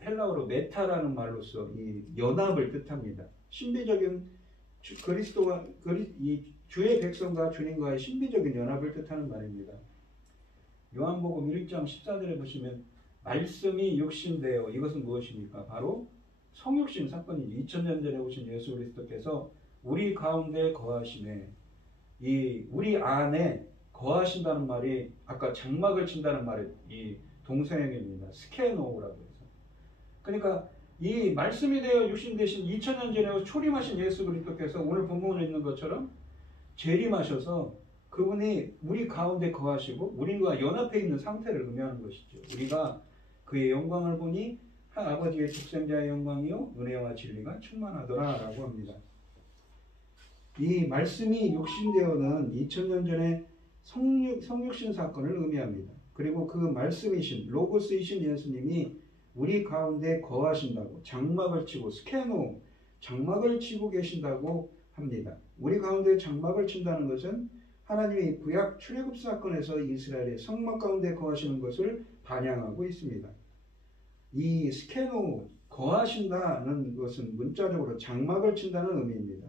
헬라어로 메타라는 말로서 이 연합을 뜻합니다. 신비적인 그리스도와 이 주의 백성과 주님과의 신비적인 연합을 뜻하는 말입니다. 요한복음 1장 14절에 보시면 말씀이 육신되어 이것은 무엇입니까? 바로 성육신 사건이지. 2000년 전에 오신 예수 그리스도께서 우리 가운데 거하심에 이 우리 안에 거하신다는 말이 아까 장막을 친다는 말이 이 동사형입니다. 스케노라고 해서. 그러니까 이 말씀이 되어 육신 되신 2000년 전에 초림하신 예수 그리스도께서 오늘 본문에 있는 것처럼 재림하셔서 그분이 우리 가운데 거하시고 우리와 연합해 있는 상태를 의미하는 것이죠. 우리가 그의 영광을 보니 아버지의 독생자의 영광이요 은혜와 진리가 충만하더라 라고 합니다. 이 말씀이 육신되어는 2000년 전에 성육신 사건을 의미합니다. 그리고 그 말씀이신 로고스이신 예수님이 우리 가운데 거하신다고 장막을 치고 스케노 장막을 치고 계신다고 합니다. 우리 가운데 장막을 친다는 것은 하나님이 구약 출애굽 사건에서 이스라엘의 성막 가운데 거하시는 것을 반영하고 있습니다. 이 스케노 거하신다는 것은 문자적으로 장막을 친다는 의미입니다.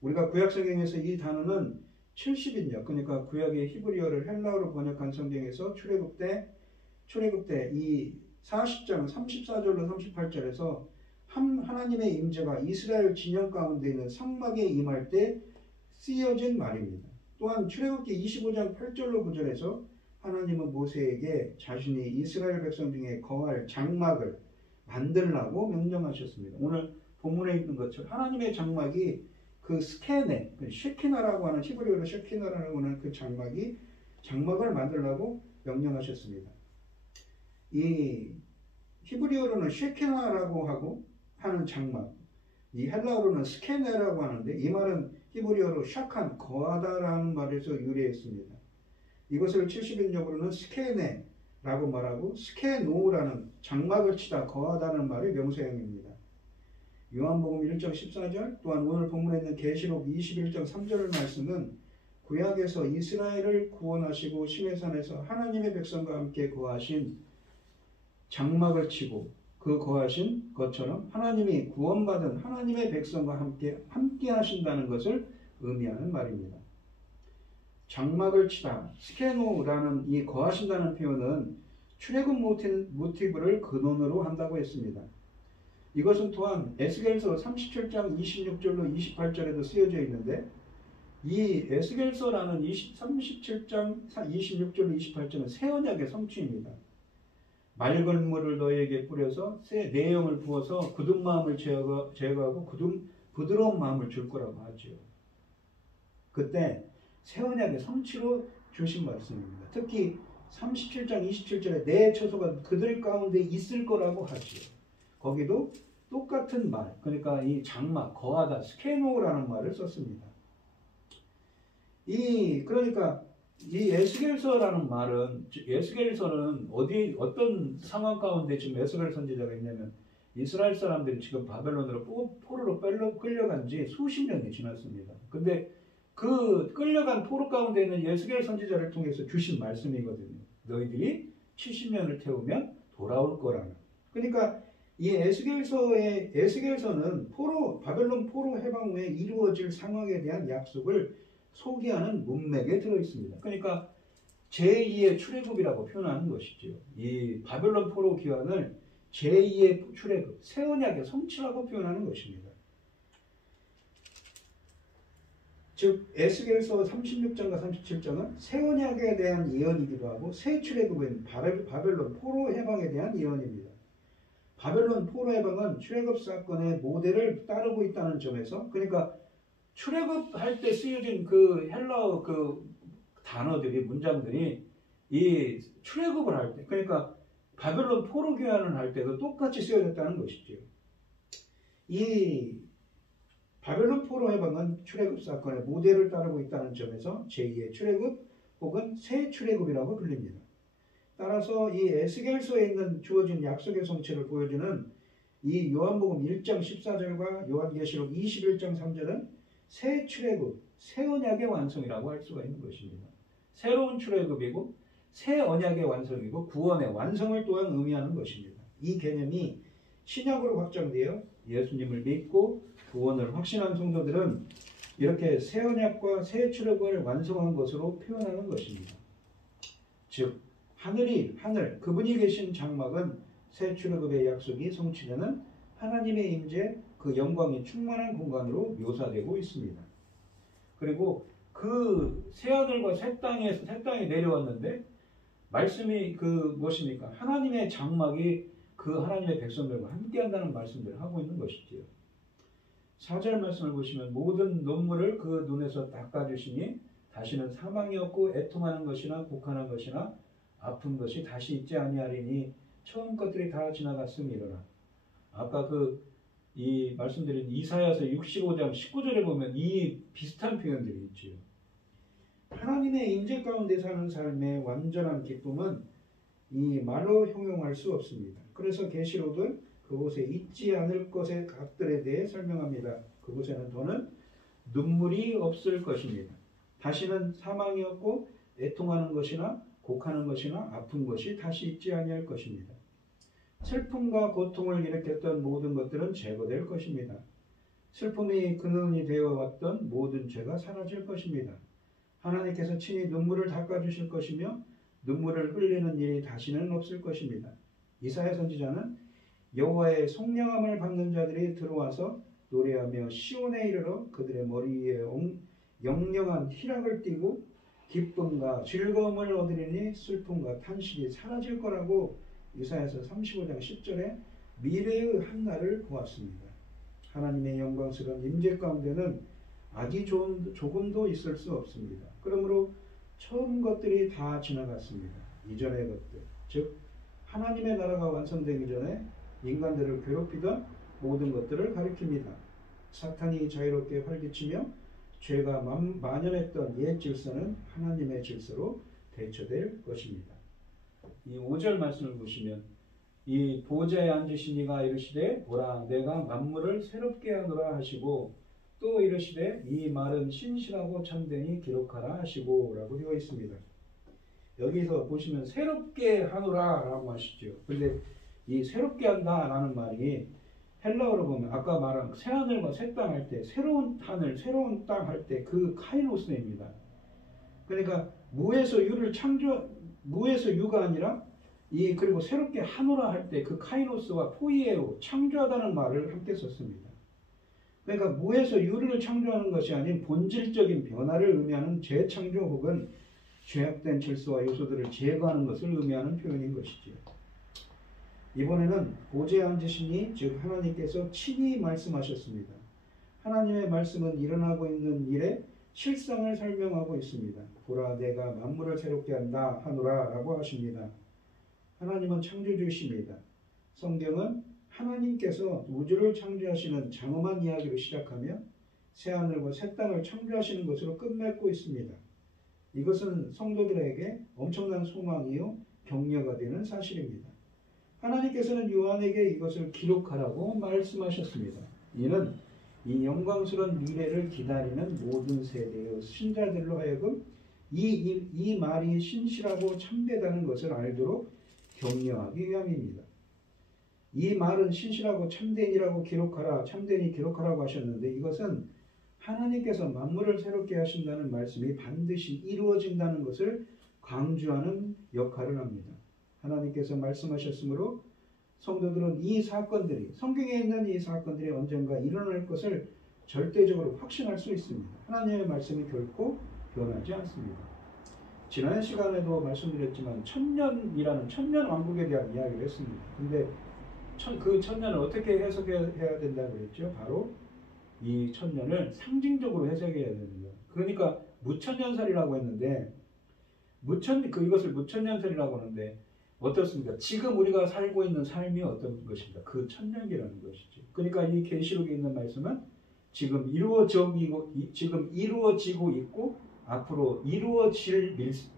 우리가 구약 성경에서 이 단어는 70인역 그러니까 구약의 히브리어를 헬라어로 번역한 성경에서 출애굽 때 이 40장 34절로 38절에서 하나님의 임재가 이스라엘 진영 가운데 있는 성막에 임할 때 쓰여진 말입니다. 또한 출애굽기 25장 8절로 9절에서 하나님은 모세에게 자신이 이스라엘 백성 중에 거할 장막을 만들라고 명령하셨습니다. 오늘 본문에 있는 것처럼 하나님의 장막이 그 스케네, 쉐키나라고 하는 히브리어로 쉐키나라고 하는 그 장막을 만들라고 명령하셨습니다. 이 히브리어로는 쉐키나라고 하고 하는 장막, 이 헬라어로는 스케네라고 하는데 이 말은 히브리어로 샤칸, 거하다라는 말에서 유래했습니다. 이것을 70인역으로는 스케네라고 말하고 스케노라는 장막을 치다 거하다는 말의 명사형입니다. 요한복음 1장 14절 또한 오늘 본문에 있는 계시록 21장 3절의 말씀은 구약에서 이스라엘을 구원하시고 시내산에서 하나님의 백성과 함께 거하신 장막을 치고 그 거하신 것처럼 하나님이 구원받은 하나님의 백성과 함께 하신다는 것을 의미하는 말입니다. 장막을 치다, 스케노라는 이 거하신다는 표현은 출애굽 모티브를 근원으로 한다고 했습니다. 이것은 또한 에스겔서 37장 26절로 28절에도 쓰여져 있는데 이 에스겔서라는 37장 26절로 28절은 새 언약의 성취입니다. 맑은 물을 너희에게 뿌려서 내 영을 부어서 굳은 마음을 제거하고 부드러운 마음을 줄 거라고 하죠. 그때 새 언약의 성취로 주신 말씀입니다. 특히 37장 27절에 내 처소가 그들 가운데 있을 거라고 하지요. 거기도 똑같은 말, 그러니까 이 장막, 거하다, 스케노라는 말을 썼습니다. 그러니까 이 에스겔서라는 말은 에스겔서는 어떤 상황 가운데 지금 에스겔 선지자가 있냐면 이스라엘 사람들이 지금 바벨론으로 포로로 끌려간 지 수십 년이 지났습니다. 근데 그 끌려간 포로 가운데 있는 에스겔 선지자를 통해서 주신 말씀이거든요. 너희들이 70년을 태우면 돌아올 거라는. 그러니까 이 에스겔서는 바벨론 포로 해방 후에 이루어질 상황에 대한 약속을 소개하는 문맥에 들어있습니다. 그러니까 제2의 출애굽이라고 표현하는 것이죠. 이 바벨론 포로 기환을 제2의 출애굽, 새 언약의 성취라고 표현하는 것입니다. 즉 에스겔서 36장과 37장은 새 언약에 대한 예언이기도 하고 새 출애굽은 바벨론 포로 해방에 대한 예언입니다. 바벨론 포로 해방은 출애굽 사건의 모델을 따르고 있다는 점에서 그러니까 출애굽할 때 쓰여진 그 헬라어 그 단어들이 문장들이 이 출애굽을 할 때 그러니까 바벨론 포로 귀환을 할 때도 똑같이 쓰여졌다는 것이죠. 이 바벨론 포로 해방은 출애굽 사건의 모델을 따르고 있다는 점에서 제2의 출애굽 혹은 새 출애굽이라고 불립니다. 따라서 이 에스겔서에 있는 주어진 약속의 성취를 보여주는 이 요한복음 1장 14절과 요한계시록 21장 3절은 새 출애굽, 새 언약의 완성이라고 할 수가 있는 것입니다. 새로운 출애굽이고 새 언약의 완성이고 구원의 완성을 또한 의미하는 것입니다. 이 개념이 신약으로 확장되어 예수님을 믿고 구원을 확신한 성도들은 이렇게 새 언약과 새 출애굽을 완성한 것으로 표현하는 것입니다. 즉 하늘, 그분이 계신 장막은 새 출애굽의 약속이 성취되는 하나님의 임재, 그 영광이 충만한 공간으로 묘사되고 있습니다. 그리고 그 새하늘과 새 땅이 내려왔는데 말씀이 그 무엇입니까? 하나님의 장막이 그 하나님의 백성들과 함께한다는 말씀들을 하고 있는 것이지요. 4절 말씀을 보시면 모든 눈물을 그 눈에서 닦아주시니 다시는 사망이 없고 애통하는 것이나 곡하는 것이나 아픈 것이 다시 있지 아니하리니 처음 것들이 다 지나갔음이 일어나. 아까 이 말씀드린 이사야서 65장 19절에 보면 이 비슷한 표현들이 있지요. 하나님의 임재 가운데 사는 삶의 완전한 기쁨은 이 말로 형용할 수 없습니다. 그래서 계시록은 그곳에 있지 않을 것의 각들에 대해 설명합니다. 그곳에는 더는 눈물이 없을 것입니다. 다시는 사망이 없고 애통하는 것이나 곡하는 것이나 아픈 것이 다시 있지 아니할 것입니다. 슬픔과 고통을 일으켰던 모든 것들은 제거될 것입니다. 슬픔이 근원이 되어 왔던 모든 죄가 사라질 것입니다. 하나님께서 친히 눈물을 닦아주실 것이며 눈물을 흘리는 일이 다시는 없을 것입니다. 이사야 선지자는 여호와의 속량함을 받는 자들이 들어와서 노래하며 시온에 이르러 그들의 머리 위에 영영한 희락을 띠고 기쁨과 즐거움을 얻으리니 슬픔과 탄식이 사라질 거라고 이사야서 35장 10절에 미래의 한날을 보았습니다. 하나님의 영광스러운 임재 가운데는 악이 조금도 있을 수 없습니다. 그러므로 처음 것들이 다 지나갔습니다. 이전의 것들, 즉 하나님의 나라가 완성되기 전에 인간들을 괴롭히던 모든 것들을 가리킵니다. 사탄이 자유롭게 활기치며 죄가 만연했던 옛 질서는 하나님의 질서로 대처될 것입니다. 이 5절 말씀을 보시면 이 보좌에 앉으신 이가 이르시되 보라 내가 만물을 새롭게 하노라 하시고 또 이르시되 이 말은 신실하고 참되니 기록하라 하시고 라고 되어 있습니다. 여기서 보시면 새롭게 하노라 라고 하시죠. 그런데 이 새롭게 한다 라는 말이 헬라어로 보면 아까 말한 새하늘과 새 땅 할 때 새로운 하늘 새로운 땅 할 때 그 카이노스입니다. 그러니까 무에서 유가 아니라 그리고 새롭게 하노라 할 때 그 카이노스와 포이에로 창조하다는 말을 함께 썼습니다. 그러니까 무에서 유를 창조하는 것이 아닌 본질적인 변화를 의미하는 재창조 혹은 죄악된 질서와 요소들을 제거하는 것을 의미하는 표현인 것이지요. 이번에는 보좌에 앉으시니 즉 하나님께서 친히 말씀하셨습니다. 하나님의 말씀은 일어나고 있는 일의 실상을 설명하고 있습니다. 보라 내가 만물을 새롭게 한다 하노라 라고 하십니다. 하나님은 창조주이십니다. 성경은 하나님께서 우주를 창조하시는 장엄한 이야기로 시작하며 새하늘과 새 땅을 창조하시는 것으로 끝맺고 있습니다. 이것은 성도들에게 엄청난 소망이요 격려가 되는 사실입니다. 하나님께서는 요한에게 이것을 기록하라고 말씀하셨습니다. 이는 이 영광스러운 미래를 기다리는 모든 세대의 신자들로 하여금 이 말이 신실하고 참되다는 것을 알도록 격려하기 위함입니다. 이 말은 신실하고 참된이라고 기록하라, 참된이 기록하라고 하셨는데 이것은 하나님께서 만물을 새롭게 하신다는 말씀이 반드시 이루어진다는 것을 강조하는 역할을 합니다. 하나님께서 말씀하셨으므로 성도들은 이 사건들이 성경에 있는 이 사건들이 언젠가 일어날 것을 절대적으로 확신할 수 있습니다. 하나님의 말씀이 결코 변하지 않습니다. 지난 시간에도 말씀드렸지만 천년이라는 천년왕국에 대한 이야기를 했습니다. 근데 그 천년을 어떻게 해석해야 된다고 그랬죠? 바로 이 천년을 상징적으로 해석해야 됩니다. 그러니까 무천년설이라고 했는데 이것을 무천년설이라고 하는데 어떻습니까? 지금 우리가 살고 있는 삶이 어떤 것입니까? 그 천년기라는 것이죠. 그러니까 이 계시록에 있는 말씀은 지금 이루어지고 있고 앞으로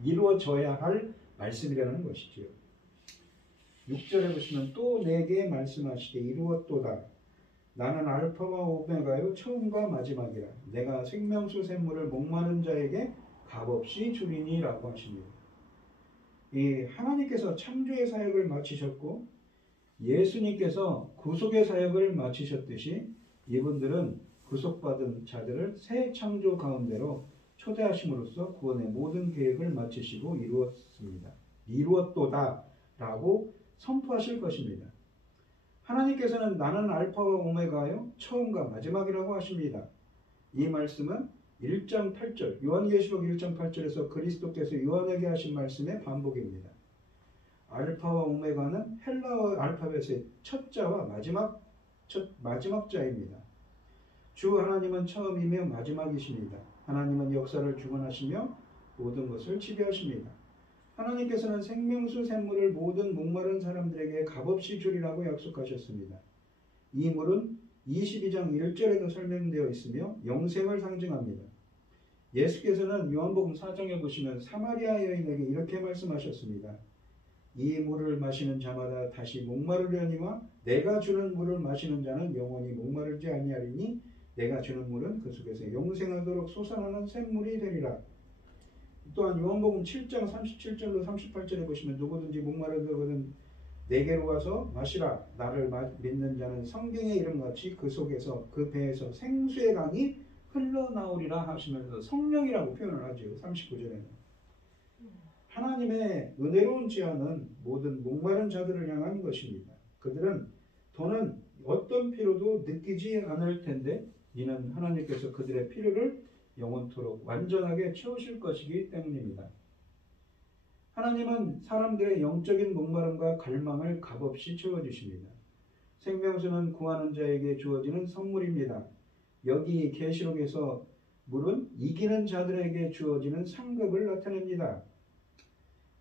이루어져야 할 말씀이라는 것이죠. 6절에 보시면 또 내게 말씀하시되 이루었도다. 나는 알파와 오메가요 처음과 마지막이라. 내가 생명수 샘물을 목마른 자에게 값없이 주리니 라고 하십니다. 이 하나님께서 창조의 사역을 마치셨고 예수님께서 구속의 사역을 마치셨듯이 이분들은 구속받은 자들을 새 창조 가운데로 초대하심으로써 구원의 모든 계획을 마치시고 이루었도다 라고 선포하실 것입니다. 하나님께서는 나는 알파와 오메가요 처음과 마지막이라고 하십니다. 이 말씀은 1장 8절 요한계시록 1장 8절에서 그리스도께서 요한에게 하신 말씀의 반복입니다. 알파와 오메가는 헬라어 알파벳의 첫 자와 마지막 자입니다. 주 하나님은 처음이며 마지막이십니다. 하나님은 역사를 주관하시며 모든 것을 지배하십니다. 하나님께서는 생명수 샘물을 모든 목마른 사람들에게 값없이 주리라고 약속하셨습니다. 이 물은 22장 1절에도 설명되어 있으며 영생을 상징합니다. 예수께서는 요한복음 4장에 보시면 사마리아 여인에게 이렇게 말씀하셨습니다. 이 물을 마시는 자마다 다시 목마르려니와 내가 주는 물을 마시는 자는 영원히 목마르지 아니하리니 내가 주는 물은 그 속에서 영생하도록 솟아나는 샘물이 되리라. 또한 요한복음 7장 37절로 38절에 보시면 누구든지 목마르거든 내게로 와서 마시라. 나를 믿는 자는 성경의 이름같이 그 속에서 그 배에서 생수의 강이 흘러나오리라 하시면서 성령이라고 표현을 하죠. 39절에는. 하나님의 은혜로운 제안은 모든 목마른 자들을 향한 것입니다. 그들은 더는 어떤 필요도 느끼지 않을 텐데 이는 하나님께서 그들의 필요를 영원토록 완전하게 채우실 것이기 때문입니다. 하나님은 사람들의 영적인 목마름과 갈망을 값없이 채워주십니다. 생명수는 구하는 자에게 주어지는 선물입니다. 여기 계시록에서 물은 이기는 자들에게 주어지는 상급을 나타냅니다.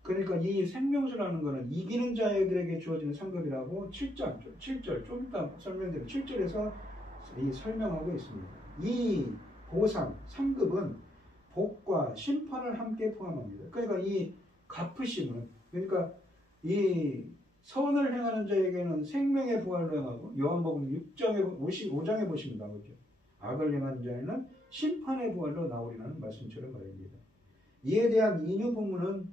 그러니까 이 생명수라는 것은 이기는 자들에게 주어지는 상급이라고 7절 좀 이따 설명드린 7절에서 설명하고 있습니다. 이 보상, 상급은 복과 심판을 함께 포함합니다. 그러니까 이 갚으심은, 그러니까 이 선을 행하는 자에게는 생명의 부활로 행하고 요한복음 6장에 55장에 보시면 나오죠. 악을 행하는 자에는 심판의 부활로 나오리라는 말씀처럼 말입니다. 이에 대한 인유 본문은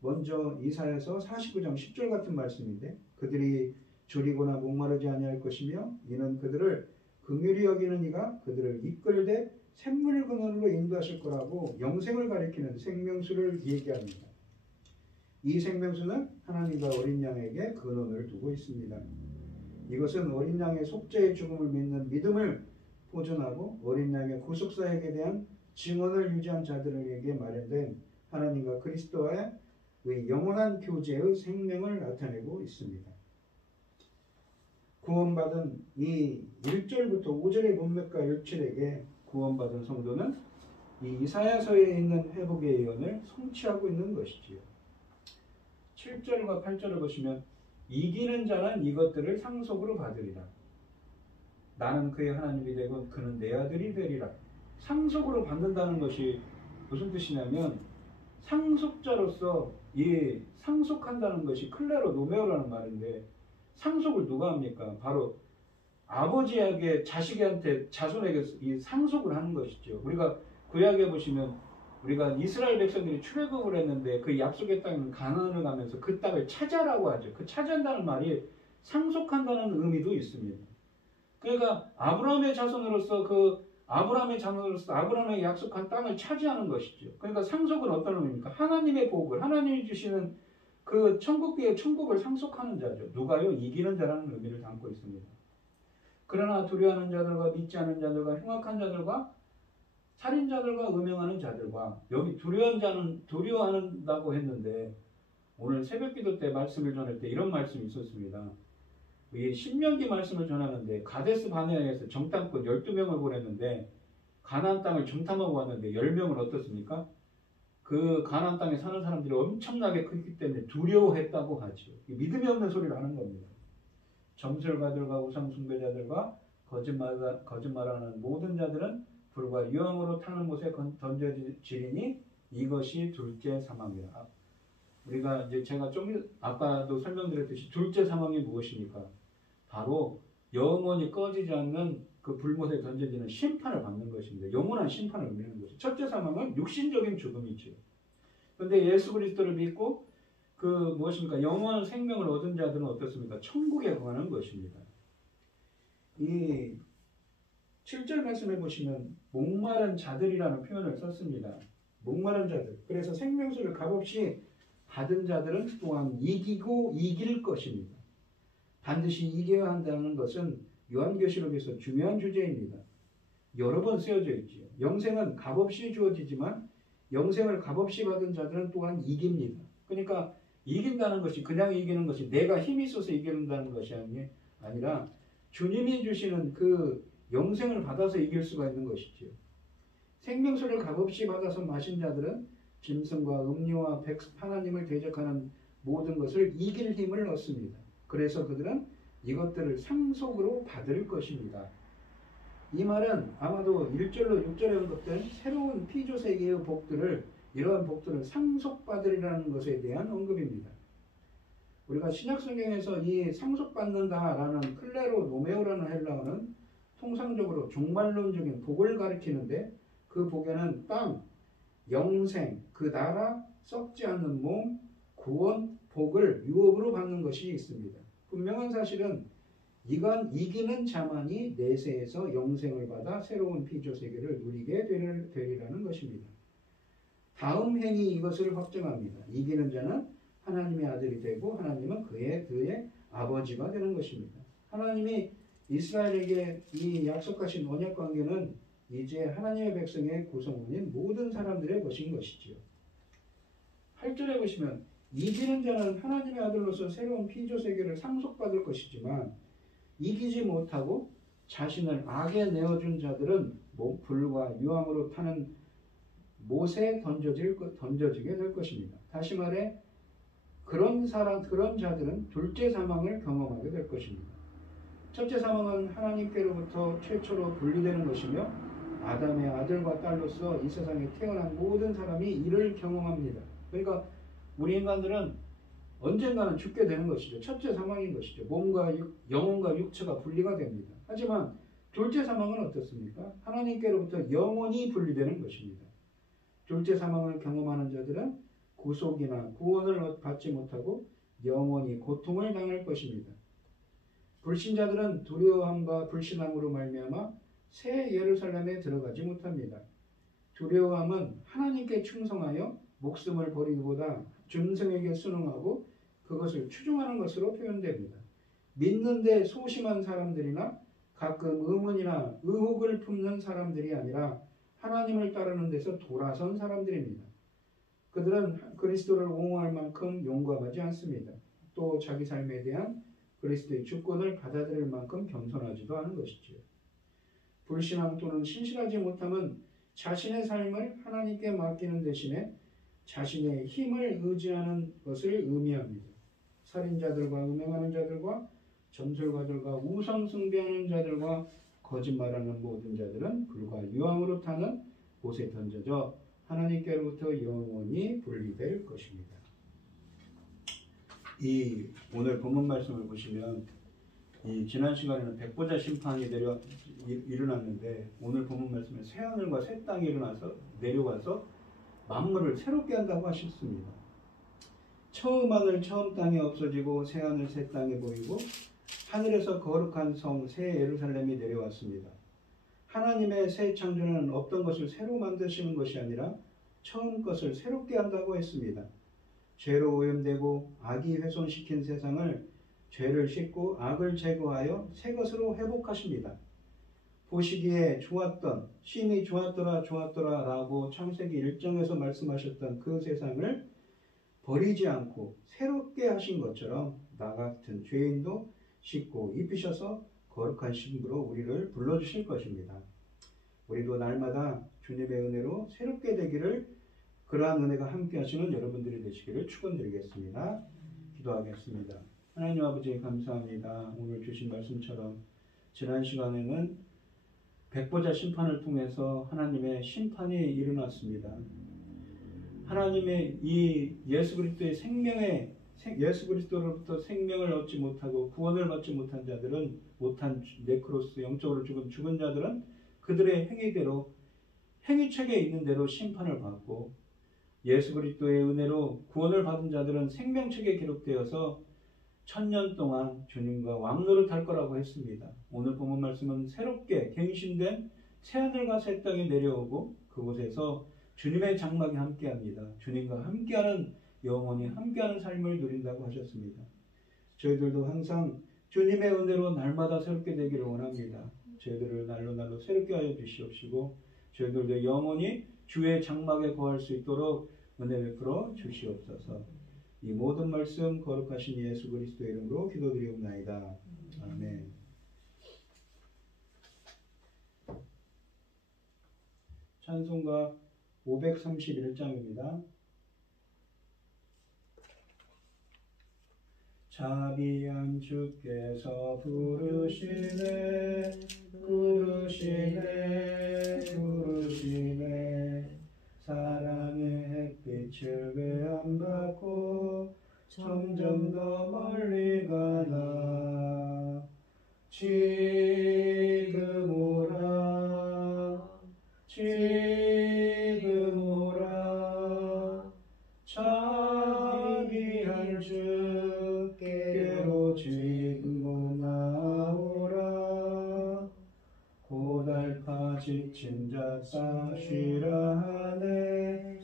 먼저 이사야서 49장 10절 같은 말씀인데 그들이 졸이거나 목마르지 아니할 것이며 이는 그들을 긍휼히 여기는 이가 그들을 이끌되 샘물 근원으로 인도하실 거라고 영생을 가리키는 생명수를 얘기합니다. 이 생명수는 하나님과 어린 양에게 근원을 두고 있습니다. 이것은 어린 양의 속죄의 죽음을 믿는 믿음을 보존하고 어린 양의 구속사역에 대한 증언을 유지한 자들에게 마련된 하나님과 그리스도와의 영원한 교제의 생명을 나타내고 있습니다. 구원받은 이 1절부터 5절의 문맥과 일출에게 구원받은 성도는 이 이사야서에 있는 회복의 예언을 성취하고 있는 것이지요. 7절과 8절을 보시면 이기는 자는 이것들을 상속으로 받으리라. 나는 그의 하나님이 되고 그는 내 아들이 되리라. 상속으로 받는다는 것이 무슨 뜻이냐면 상속자로서 이 상속한다는 것이 클레로 노메오라는 말인데 상속을 누가 합니까? 바로 아버지에게 자식한테 자손에게 이 상속을 하는 것이죠. 우리가 구약에 보시면 우리가 이스라엘 백성들이 출애굽을 했는데 그 약속의 땅은 가나안을 가면서 그 땅을 차지하라고 하죠. 그 차지한다는 말이 상속한다는 의미도 있습니다. 그러니까 아브라함의 자손으로서 아브라함의 약속한 땅을 차지하는 것이죠. 그러니까 상속은 어떤 의미입니까? 하나님의 복을, 하나님이 주시는 그 천국비의 천국을 상속하는 자죠. 누가요? 이기는 자라는 의미를 담고 있습니다. 그러나 두려워하는 자들과 믿지 않는 자들과 흉악한 자들과 살인자들과 음행하는 자들과 여기 두려워한다고 했는데 오늘 새벽기도 때 말씀을 전할 때 이런 말씀이 있었습니다. 이 신명기 말씀을 전하는데 가데스 바네아에서 정탐꾼 12명을 보냈는데 가나안 땅을 정탐하고 왔는데 10명은 어떻습니까? 그 가나안 땅에 사는 사람들이 엄청나게 크기 때문에 두려워했다고 하죠. 믿음이 없는 소리를 하는 겁니다. 점술가들과 우상숭배자들과 거짓말하는 모든 자들은 불과 유황으로 타는 곳에 던져지리니 이것이 둘째 사망이라. 우리가 이제 제가 좀 아까도 설명드렸듯이 둘째 사망이 무엇입니까? 바로 영원히 꺼지지 않는 그 불못에 던져지는 심판을 받는 것입니다. 영원한 심판을 의미하는 것이죠. 첫째 사망은 육신적인 죽음이죠. 그런데 예수 그리스도를 믿고 그 무엇입니까? 영원한 생명을 얻은 자들은 어떻습니까? 천국에 거하는 것입니다. 이 7절 말씀해 보시면 목마른 자들이라는 표현을 썼습니다. 목마른 자들. 그래서 생명수를 값없이 받은 자들은 또한 이기고 이길 것입니다. 반드시 이겨야 한다는 것은 요한계시록에서 중요한 주제입니다. 여러 번 쓰여져 있지요. 영생은 값없이 주어지지만 영생을 값없이 받은 자들은 또한 이깁니다. 그러니까 이긴다는 것이 그냥 이기는 것이 내가 힘이 있어서 이긴다는 것이 아니라 주님이 주시는 그 영생을 받아서 이길 수가 있는 것이지요. 생명수를 값없이 받아서 마신 자들은 짐승과 음료와 하나님을 대적하는 모든 것을 이길 힘을 얻습니다. 그래서 그들은 이것들을 상속으로 받을 것입니다. 이 말은 아마도 1절로 6절에 언급된 새로운 피조 세계의 복들을, 이러한 복들을 상속받으리라는 것에 대한 언급입니다. 우리가 신약 성경에서 이 상속받는다라는 클레로 노메오라는 헬라어는 통상적으로 종말론적인 복을 가리키는데, 그 복에는 땅, 영생, 그 나라, 썩지 않는 몸, 구원, 복을 유업으로 받는 것이 있습니다. 분명한 사실은 이기는 자만이 내세에서 영생을 받아 새로운 피조 세계를 누리게 되리라는 것입니다. 다음 행이 이것을 확정합니다. 이기는 자는 하나님의 아들이 되고 하나님은 그의 아버지가 되는 것입니다. 하나님이 이스라엘에게 이 약속하신 언약 관계는 이제 하나님의 백성의 구성원인 모든 사람들의 것인 것이지요. 8절에 보시면 이기는 자는 하나님의 아들로서 새로운 피조 세계를 상속받을 것이지만 이기지 못하고 자신을 악에 내어준 자들은 불과 유황으로 타는 못에 던져지게 될 것입니다. 다시 말해 그런 자들은 둘째 사망을 경험하게 될 것입니다. 첫째 사망은 하나님께로부터 최초로 분리되는 것이며 아담의 아들과 딸로서 이 세상에 태어난 모든 사람이 이를 경험합니다. 그러니까 우리 인간들은 언젠가는 죽게 되는 것이죠. 첫째 사망인 것이죠. 몸과 영혼과 육체가 분리가 됩니다. 하지만 둘째 사망은 어떻습니까? 하나님께로부터 영원히 분리되는 것입니다. 둘째 사망을 경험하는 자들은 구속이나 구원을 받지 못하고 영원히 고통을 당할 것입니다. 불신자들은 두려움과 불신앙으로 말미암아 새 예루살렘에 들어가지 못합니다. 두려움은 하나님께 충성하여 목숨을 버리기보다 짐승에게 순응하고 그것을 추종하는 것으로 표현됩니다. 믿는데 소심한 사람들이나 가끔 의문이나 의혹을 품는 사람들이 아니라 하나님을 따르는 데서 돌아선 사람들입니다. 그들은 그리스도를 옹호할 만큼 용감하지 않습니다. 또 자기 삶에 대한 그리스도의 주권을 받아들일 만큼 겸손하지도 않은 것이지요. 불신앙 또는 신실하지 못함은 자신의 삶을 하나님께 맡기는 대신에 자신의 힘을 의지하는 것을 의미합니다. 살인자들과 음행하는 자들과 점술가들과 우상 숭배하는 자들과 거짓말하는 모든 자들은 불과 유황으로 타는 곳에 던져져 하나님께로부터 영원히 분리될 것입니다. 이 오늘 본문 말씀을 보시면 이 지난 시간에는 백보자 심판이 일어났는데 오늘 본문 말씀에 새 하늘과 새 땅이 내려와서 만물을 새롭게 한다고 하셨습니다. 처음 하늘 처음 땅이 없어지고 새 하늘 새 땅이 보이고 하늘에서 거룩한 성 새 예루살렘이 내려왔습니다. 하나님의 새 창조는 없던 것을 새로 만드시는 것이 아니라 처음 것을 새롭게 한다고 했습니다. 죄로 오염되고 악이 훼손시킨 세상을 죄를 씻고 악을 제거하여 새 것으로 회복하십니다. 보시기에 좋았던, 심히 좋았더라 라고 창세기 1장에서 말씀하셨던 그 세상을 버리지 않고 새롭게 하신 것처럼 나 같은 죄인도 씻고 입히셔서 거룩한 신부로 우리를 불러주실 것입니다. 우리도 날마다 주님의 은혜로 새롭게 되기를, 그러한 은혜가 함께 하시는 여러분들이 되시기를 축원드리겠습니다. 기도하겠습니다. 하나님 아버지 감사합니다. 오늘 주신 말씀처럼 지난 시간에는 백보자 심판을 통해서 하나님의 심판이 일어났습니다. 하나님의 이 예수 그리스도로부터 생명을 얻지 못하고 구원을 받지 못한 자들은, 못한 네크로스, 영적으로 죽은 자들은 그들의 행위대로, 행위책에 있는 대로 심판을 받고, 예수 그리스도의 은혜로 구원을 받은 자들은 생명책에 기록되어서 1000년 동안 주님과 왕노릇할 거라고 했습니다. 오늘 본문 말씀은 새롭게 갱신된 새하늘과 새 땅이 내려오고 그곳에서 주님의 장막이 함께합니다. 주님과 함께하는, 영원히 함께하는 삶을 누린다고 하셨습니다. 저희들도 항상 주님의 은혜로 날마다 새롭게 되기를 원합니다. 저희들을 날로 새롭게 하여 주시옵시고 저희들도 영원히 주의 장막에 거할 수 있도록 은혜 베풀어 주시옵소서. 이 모든 말씀 거룩하신 예수 그리스도의 이름으로 기도드리옵나이다. 아멘. 찬송가 531장입니다. 자비한 주께서 부르시네 부르시네 사랑의 햇빛을 외안받고 점점 더 멀리 가나 지금 오라 자비한 주께로 지금 나오라 고달파 지친 자사 쉬라 하네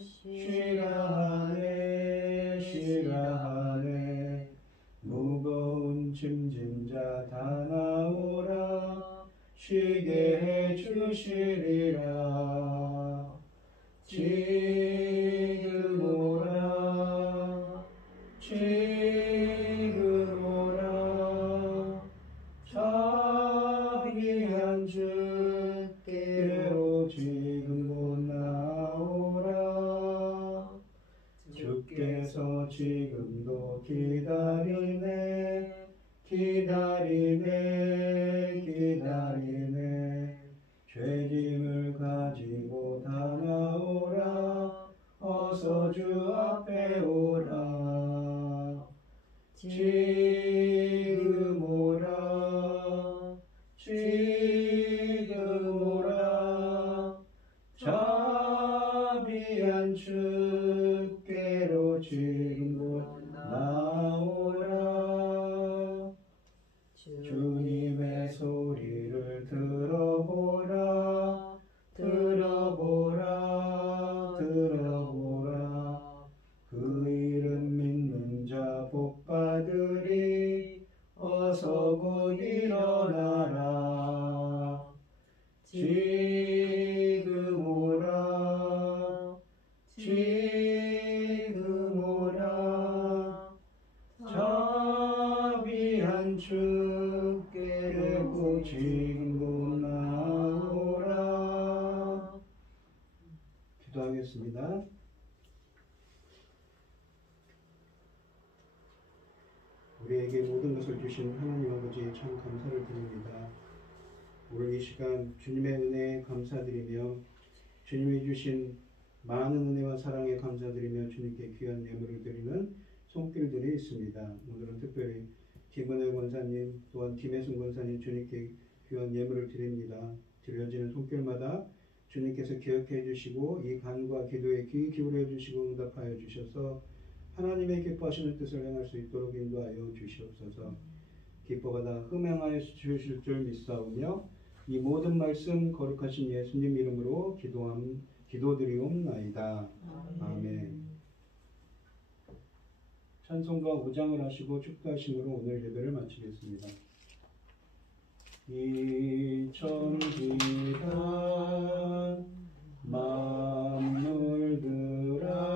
무거운 짐진 자 다 나오라 쉬게 해주시리라 지금 오라 자비한 주께로 지금 곧 나오라 주께서 지금도 기다리네 죄짐을 가지고 다 나오라 어서 주 앞에 오라 지금 오라 자비한 주께로 지금 곧 나오라 주님의 소리를 들어보라 그 이름 믿는 자 복받으리 어서 곧 일어나라 지금 오라 자비한 주께로 지금 곧 나오라 기도하겠습니다. 우리에게 모든 것을 주신 하나님 아버지에 참 감사를 드립니다. 오늘 이 시간 주님의 은혜에 감사드리며 주님이 주신 많은 은혜와 사랑에 감사드리며 주님께 귀한 예물을 드리는 손길들이 있습니다. 오늘은 특별히 김은혜 권사님 또한 김혜순 권사님 주님께 귀한 예물을 드립니다. 드려지는 손길마다 주님께서 기억해 주시고 이 간과 기도에 귀 기울여 주시고 응답하여 주셔서 하나님의 기뻐하시는 뜻을 행할 수 있도록 인도하여 주시옵소서. 기뻐받아 흠양하여 주실 줄 믿사오며 이 모든 말씀 거룩하신 예수님 이름으로 기도드리옵나이다. 아멘. 찬송가 5장을 하시고 축도하심으로 오늘 예배를 마치겠습니다. 이천기단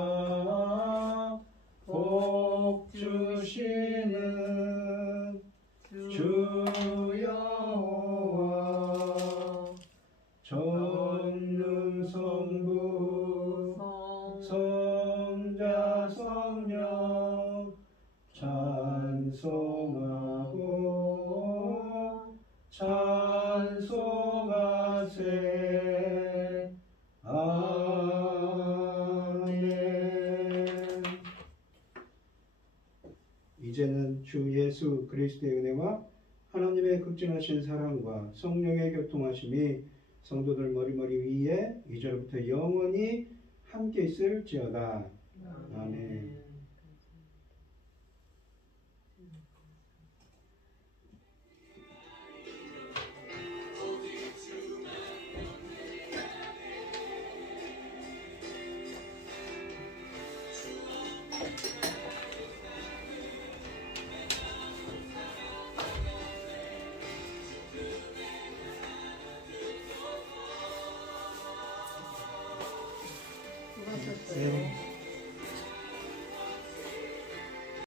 만물들아 복 주시는 주 여호와 전능성부 성자 성령 찬송하고 찬송하세 아멘. 이제는 주 예수 그리스도의 은혜와 하나님의 극진하신 사랑과 성령의 교통하심이 성도들 머리머리 위에 이제로부터 영원히 함께 있을지어다. 아멘. 수고하셨어요.